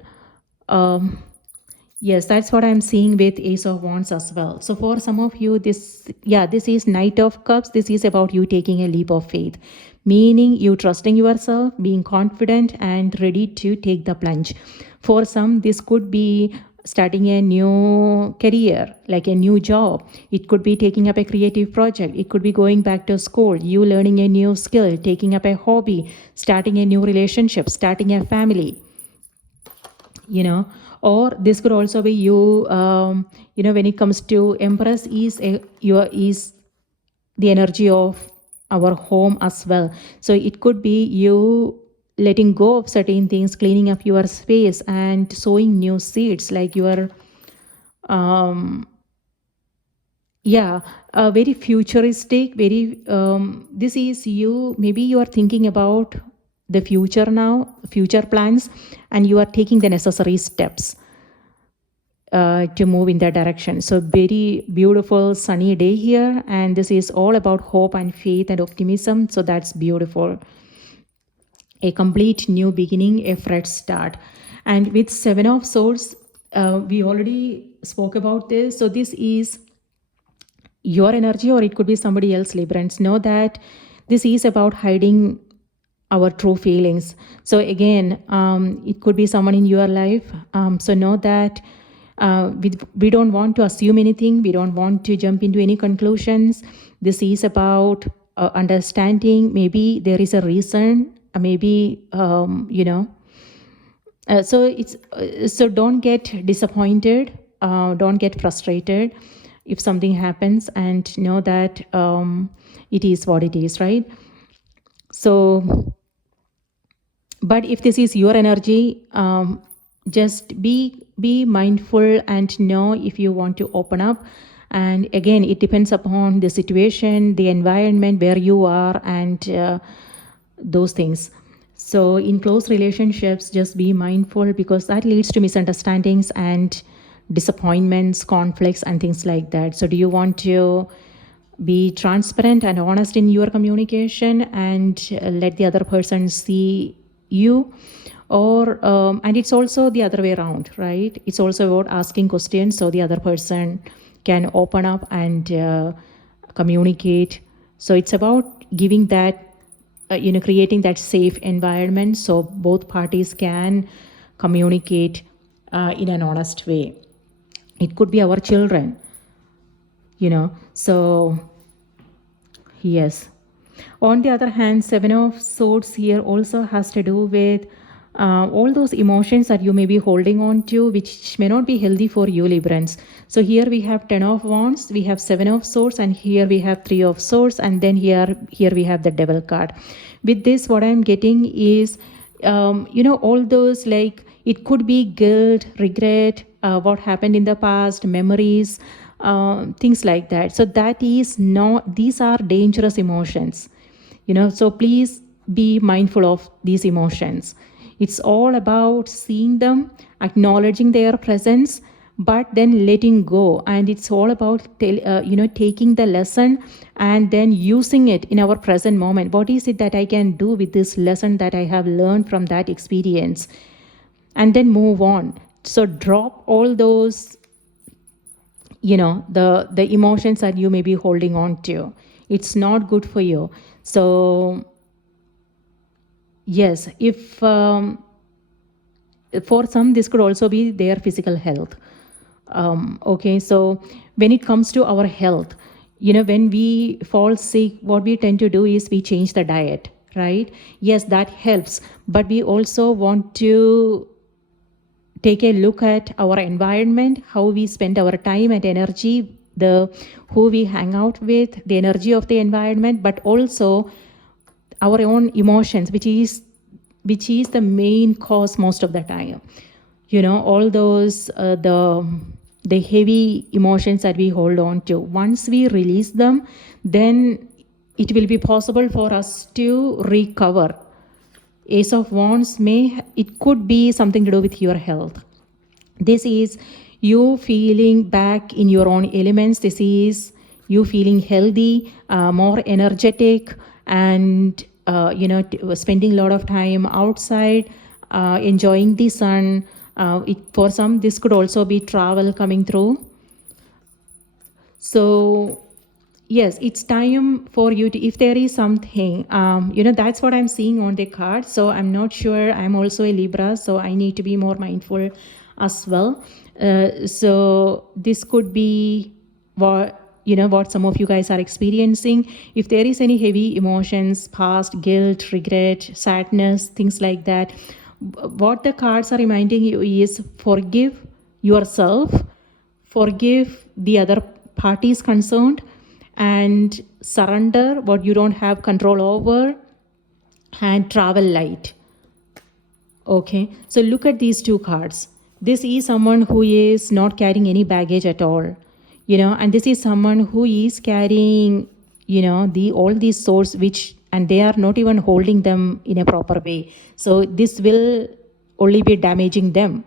Yes, that's what I'm seeing with Ace of Wands as well. So for some of you, this is Knight of Cups. This is about you taking a leap of faith, meaning you trusting yourself, being confident and ready to take the plunge. For some, this could be starting a new career, like a new job. It could be taking up a creative project. It could be going back to school, you learning a new skill, taking up a hobby, starting a new relationship, starting a family. Or this could also be you, when it comes to Empress, is the energy of our home as well. So it could be you letting go of certain things, cleaning up your space and sowing new seeds, like your very futuristic, very this is you, maybe you are thinking about the future now, future plans, and you are taking the necessary steps to move in that direction. So very beautiful sunny day here, and this is all about hope and faith and optimism. So that's beautiful. A complete new beginning, a fresh start. And with Seven of Swords, we already spoke about this. So this is your energy, or it could be somebody else, Librans. Know that this is about hiding our true feelings. So again, it could be someone in your life. So know that we don't want to assume anything. We don't want to jump into any conclusions. This is about understanding. Maybe there is a reason. Maybe so don't get disappointed. Don't get frustrated if something happens, and know that it is what it is, right? So, but if this is your energy, just be mindful and know if you want to open up. And again, it depends upon the situation, the environment where you are, and those things. So in close relationships, just be mindful, because that leads to misunderstandings and disappointments, conflicts, and things like that. So do you want to be transparent and honest in your communication and let the other person see you? Or and it's also the other way around, right? It's also about asking questions so the other person can open up and communicate. So it's about giving that creating that safe environment so both parties can communicate in an honest way. It could be our children, so yes. On the other hand, Seven of Swords here also has to do with all those emotions that you may be holding on to, which may not be healthy for you, Librans. So here we have 10 of Wands, we have 7 of Swords, and here we have 3 of Swords, and then here we have the Devil card. With this, what I'm getting is, all those, like, it could be guilt, regret, what happened in the past, memories, things like that. So that is not, these are dangerous emotions, so please be mindful of these emotions. It's all about seeing them, acknowledging their presence, but then letting go. And it's all about taking the lesson and then using it in our present moment. What is it that I can do with this lesson that I have learned from that experience? And then move on. So drop all those, the emotions that you may be holding on to. It's not good for you. So yes, if for some, this could also be their physical health. Okay, so when it comes to our health, when we fall sick, what we tend to do is we change the diet, right? Yes, that helps, but we also want to take a look at our environment, how we spend our time and energy, who we hang out with, the energy of the environment, but also our own emotions, which is the main cause most of the time. All those the heavy emotions that we hold on to, once we release them, then it will be possible for us to recover. Ace of Wands, it could be something to do with your health. This is you feeling back in your own elements. This is you feeling healthy, more energetic, and spending a lot of time outside, enjoying the sun. For some, this could also be travel coming through. So yes, it's time for you to, if there is something, that's what I'm seeing on the card. So I'm not sure. I'm also a Libra, so I need to be more mindful as well. So this could be what some of you guys are experiencing. If there is any heavy emotions, past, guilt, regret, sadness, things like that, what the cards are reminding you is forgive yourself, forgive the other parties concerned, and surrender what you don't have control over, and travel light. Okay, so look at these two cards. This is someone who is not carrying any baggage at all, and this is someone who is carrying, all these swords, and they are not even holding them in a proper way. So this will only be damaging them,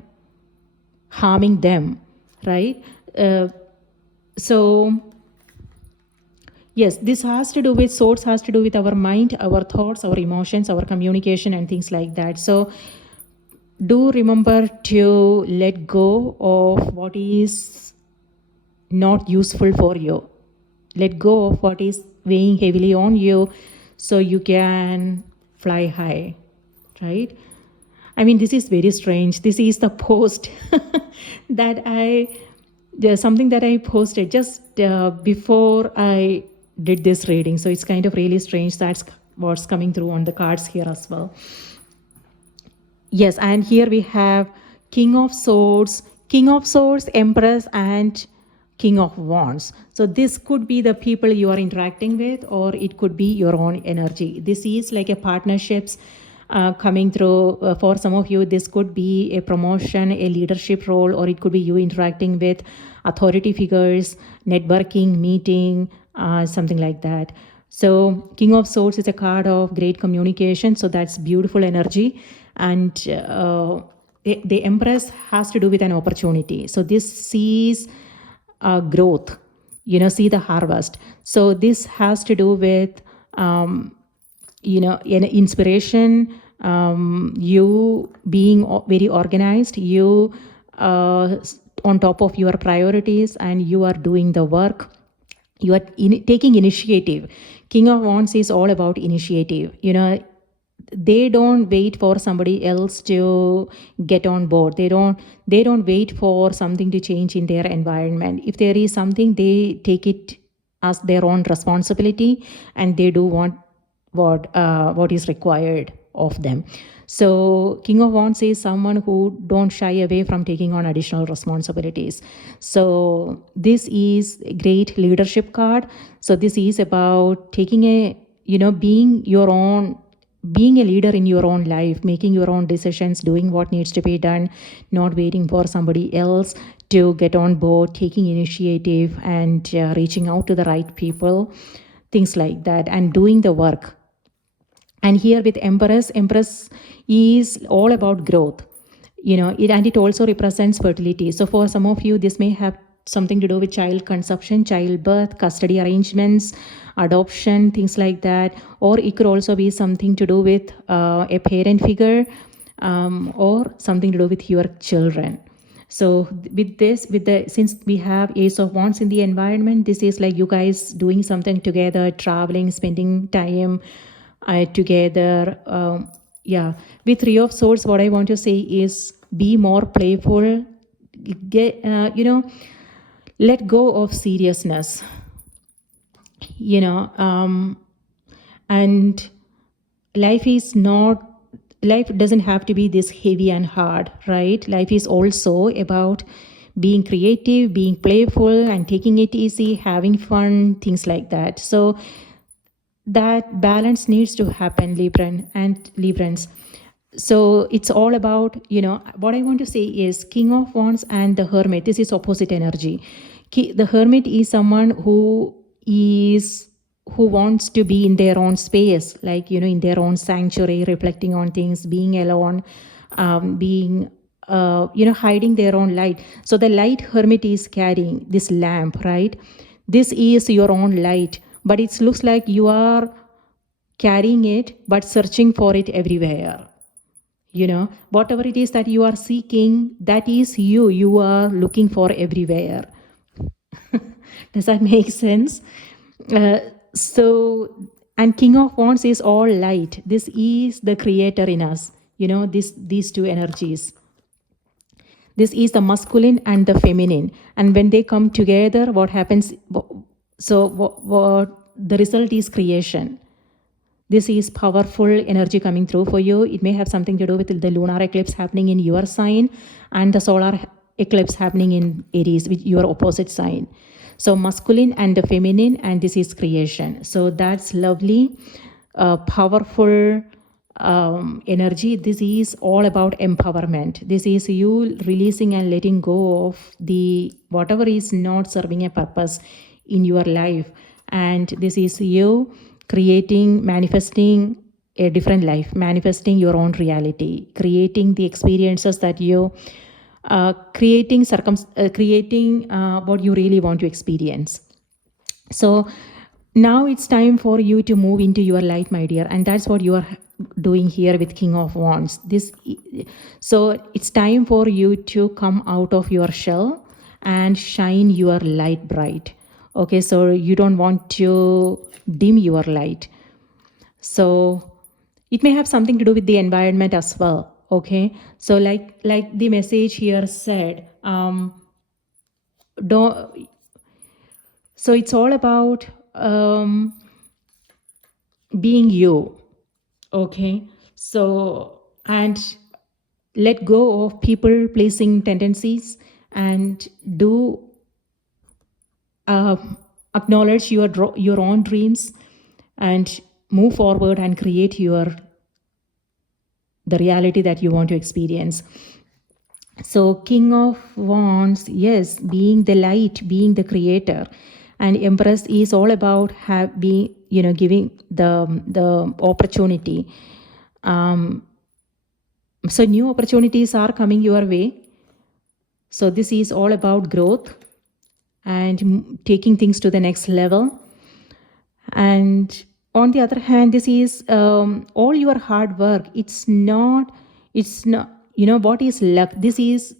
harming them, right? So yes, this has to do with, swords has to do with our mind, our thoughts, our emotions, our communication, and things like that. So do remember to let go of what is not useful for you. Let go of what is weighing heavily on you, so you can fly high, right? I mean, this is very strange. This is the post there's something that I posted just before I did this reading. So it's kind of really strange. That's what's coming through on the cards here as well. Yes, and here we have King of Swords, Empress, and King of Wands. So this could be the people you are interacting with, or it could be your own energy. This is like a partnerships coming through. For some of you, this could be a promotion, a leadership role, or it could be you interacting with authority figures, networking, meeting, something like that. So King of Swords is a card of great communication. So that's beautiful energy. And the Empress has to do with an opportunity. So this sees growth, see the harvest. So this has to do with, an inspiration, you being very organized, you on top of your priorities, and you are doing the work. You are taking initiative. King of Wands is all about initiative. They don't wait for somebody else to get on board. They don't wait for something to change in their environment. If there is something, they take it as their own responsibility, and they do what what is required of them. So King of Wands is someone who don't shy away from taking on additional responsibilities. So this is a great leadership card. So this is about taking a, being your own, being a leader in your own life, making your own decisions, doing what needs to be done, not waiting for somebody else to get on board, taking initiative and reaching out to the right people, things like that, and doing the work. And here with Empress is all about growth, and it also represents fertility. So for some of you, this may have something to do with child conception, childbirth, custody arrangements, adoption, things like that. Or it could also be something to do with a parent figure, or something to do with your children. So since we have Ace of Wands in the environment, this is like you guys doing something together, traveling, spending time together. With Three of Swords, what I want to say is be more playful. Let go of seriousness. And life doesn't have to be this heavy and hard, right? Life is also about being creative, being playful, and taking it easy, having fun, things like that. So that balance needs to happen, Librans. So it's all about, what I want to say is King of Wands and the Hermit. This is opposite energy. The Hermit is someone who wants to be in their own space, like, in their own sanctuary, reflecting on things, being alone, being, hiding their own light. So the light Hermit is carrying, this lamp, right? This is your own light, but it looks like you are carrying it, but searching for it everywhere. Whatever it is that you are seeking, that is you are looking for everywhere. Does that make sense? And King of Wands is all light. This is the creator in us, these two energies. This is the masculine and the feminine. And when they come together, what happens? So what the result is creation. This is powerful energy coming through for you. It may have something to do with the lunar eclipse happening in your sign and the solar eclipse happening in Aries, with your opposite sign. So masculine and the feminine, and this is creation. So that's lovely, powerful energy. This is all about empowerment. This is you releasing and letting go of whatever is not serving a purpose in your life. And this is you creating, manifesting a different life, manifesting your own reality, creating the experiences that you creating what you really want to experience. So now it's time for you to move into your light, my dear, and that's what you are doing here with King of Wands. So it's time for you to come out of your shell and shine your light bright. Okay, so you don't want to dim your light. So it may have something to do with the environment as well. Okay, so like the message here said, so it's all about being you. Okay, so, and let go of people pleasing tendencies, and do acknowledge your own dreams, and move forward and create the reality that you want to experience. So King of Wands, yes, being the light, being the creator, and Empress is all about giving the opportunity. So new opportunities are coming your way. So this is all about growth and taking things to the next level. And on the other hand, this is all your hard work. It's not, what is luck? This is,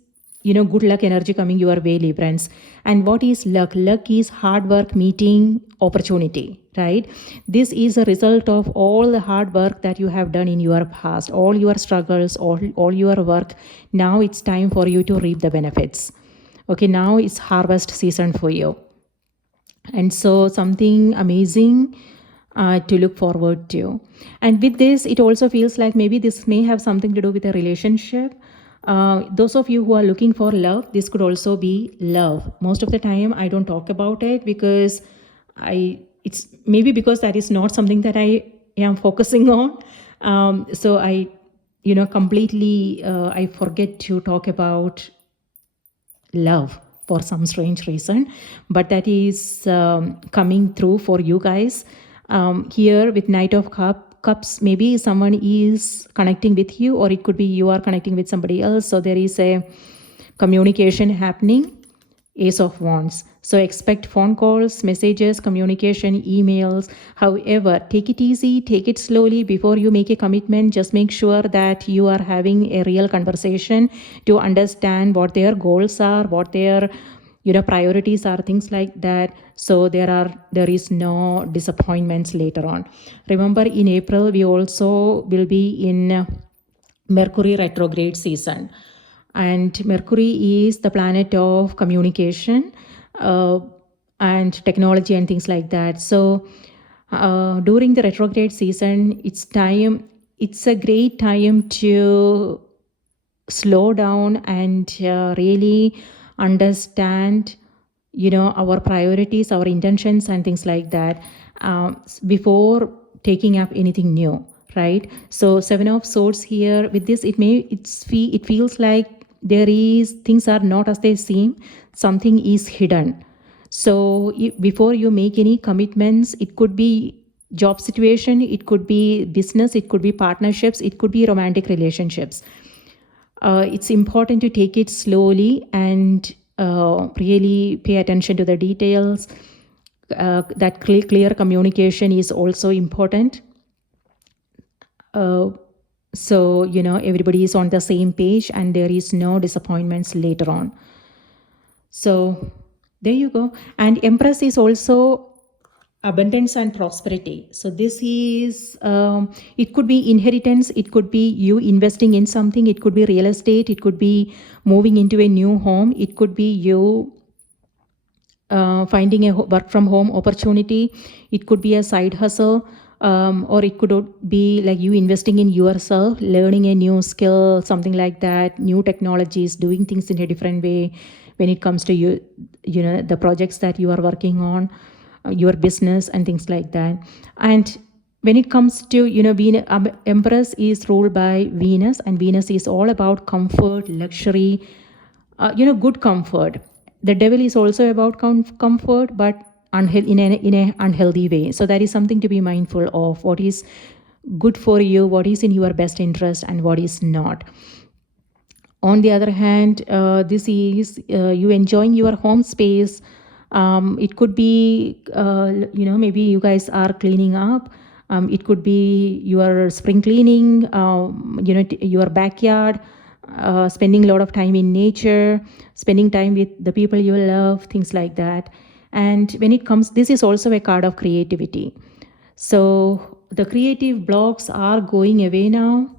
good luck energy coming your way, Librans. And what is luck? Luck is hard work meeting opportunity, right? This is a result of all the hard work that you have done in your past, all your struggles, all your work. Now it's time for you to reap the benefits. Okay, now it's harvest season for you. And so something amazing to look forward to. And with this, it also feels like maybe this may have something to do with a relationship. Those of you who are looking for love, this could also be love. Most of the time, I don't talk about it because it's maybe because that is not something that I am focusing on. So I, completely, I forget to talk about love for some strange reason, but that is coming through for you guys. Here with Knight of Cups, maybe someone is connecting with you, or it could be you are connecting with somebody else. So there is a communication happening. Ace of Wands. So expect phone calls, messages, communication, emails. However, take it easy, take it slowly before you make a commitment. Just make sure that you are having a real conversation to understand what their goals are, what their priorities are, things like that. So there is no disappointments later on. Remember, in April, we also will be in Mercury retrograde season. And Mercury is the planet of communication and technology and things like that. So during the retrograde season, it's a great time to slow down and really understand our priorities, our intentions and things like that before taking up anything new, right? So Seven of Swords here, with this, it feels like things are not as they seem, something is hidden. So before you make any commitments, it could be job situation, it could be business, it could be partnerships, it could be romantic relationships. It's important to take it slowly and really pay attention to the details. That clear communication is also important. So, everybody is on the same page and there is no disappointments later on. So there you go. And Empress is also abundance and prosperity. So this is, it could be inheritance, it could be you investing in something, it could be real estate, it could be moving into a new home, it could be you finding a work from home opportunity, it could be a side hustle, or it could be like you investing in yourself, learning a new skill, something like that, new technologies, doing things in a different way when it comes to the projects that you are working on, your business and things like that. And when it comes to Venus, Empress is ruled by Venus, and Venus is all about comfort, luxury, good comfort. The devil is also about comfort, but in an unhealthy way. So that is something to be mindful of, what is good for you, what is in your best interest and what is not. On the other hand, this is you enjoying your home space. It could be maybe you guys are cleaning up. It could be your spring cleaning, your backyard, spending a lot of time in nature, spending time with the people you love, things like that. And when it comes, this is also a card of creativity. So the creative blocks are going away now.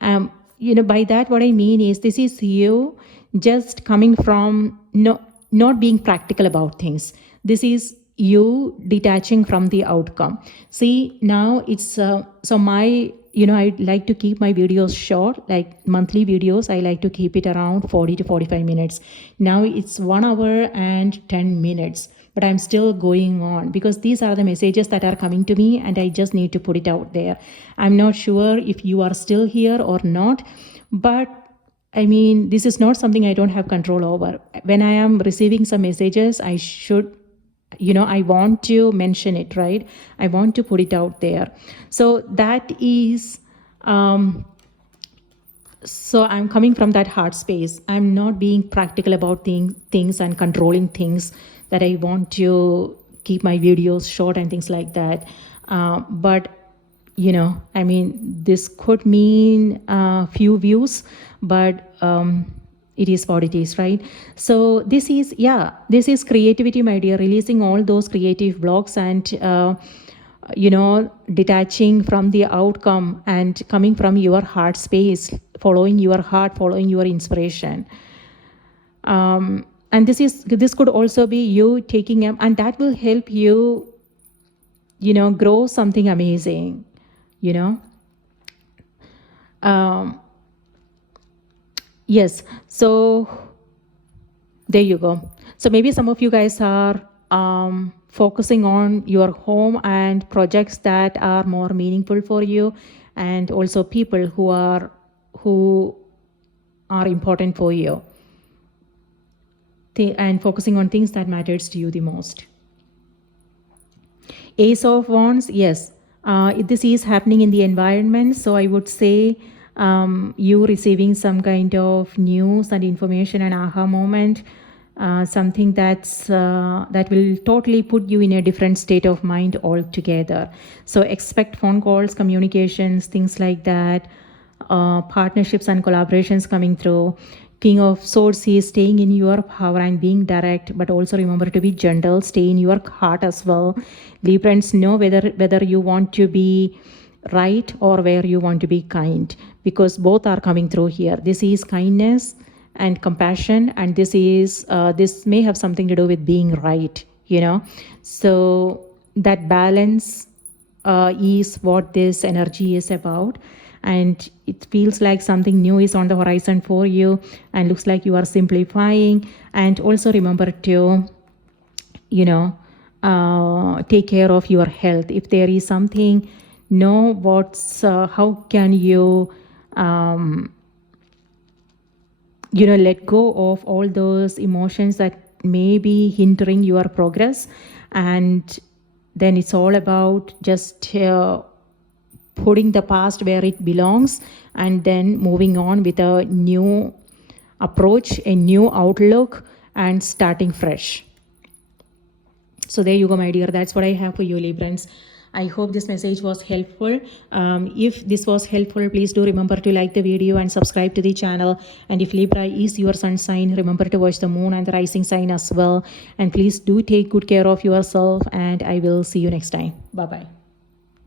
By that, what I mean is, this is you just coming from not being practical about things. This is you detaching from the outcome. See, now it's so my I like to keep my videos short, like monthly videos. I like to keep it around 40 to 45 minutes. Now it's 1 hour and 10 minutes, but I'm still going on because these are the messages that are coming to me and I just need to put it out there. I'm not sure if you are still here or not, but I mean, this is not something I don't have control over. When I am receiving some messages, I should, I want to mention it, right? I want to put it out there. So that is, so I'm coming from that heart space. I'm not being practical about things and controlling things, that I want to keep my videos short and things like that. But I mean, this could mean few views, but it is what it is, right? So this is creativity, my dear, releasing all those creative blocks and detaching from the outcome and coming from your heart space, following your heart, following your inspiration. And this could also be you taking up, and that will help you grow something amazing, you know. Yes, so there you go. So maybe some of you guys are focusing on your home and projects that are more meaningful for you, and also people who are important for you, and focusing on things that matters to you the most. Ace of Wands, yes, this is happening in the environment. So I would say you receiving some kind of news and information and aha moment, something that will totally put you in a different state of mind altogether. So expect phone calls, communications, things like that, partnerships and collaborations coming through. King of Swords is staying in your power and being direct, but also remember to be gentle. Stay in your heart as well. Librans, know whether you want to be right or where you want to be kind, because both are coming through here. This is kindness and compassion, and this may have something to do with being right. So that balance is what this energy is about. And it feels like something new is on the horizon for you, and looks like you are simplifying. And also remember to take care of your health. If there is something, know how can you let go of all those emotions that may be hindering your progress. And then it's all about just putting the past where it belongs, and then moving on with a new approach, a new outlook, and starting fresh. So there you go, my dear. That's what I have for you, Librans. I hope this message was helpful. If this was helpful, please do remember to like the video and subscribe to the channel. And if Libra is your sun sign, remember to watch the moon and the rising sign as well. And please do take good care of yourself, and I will see you next time. Bye-bye.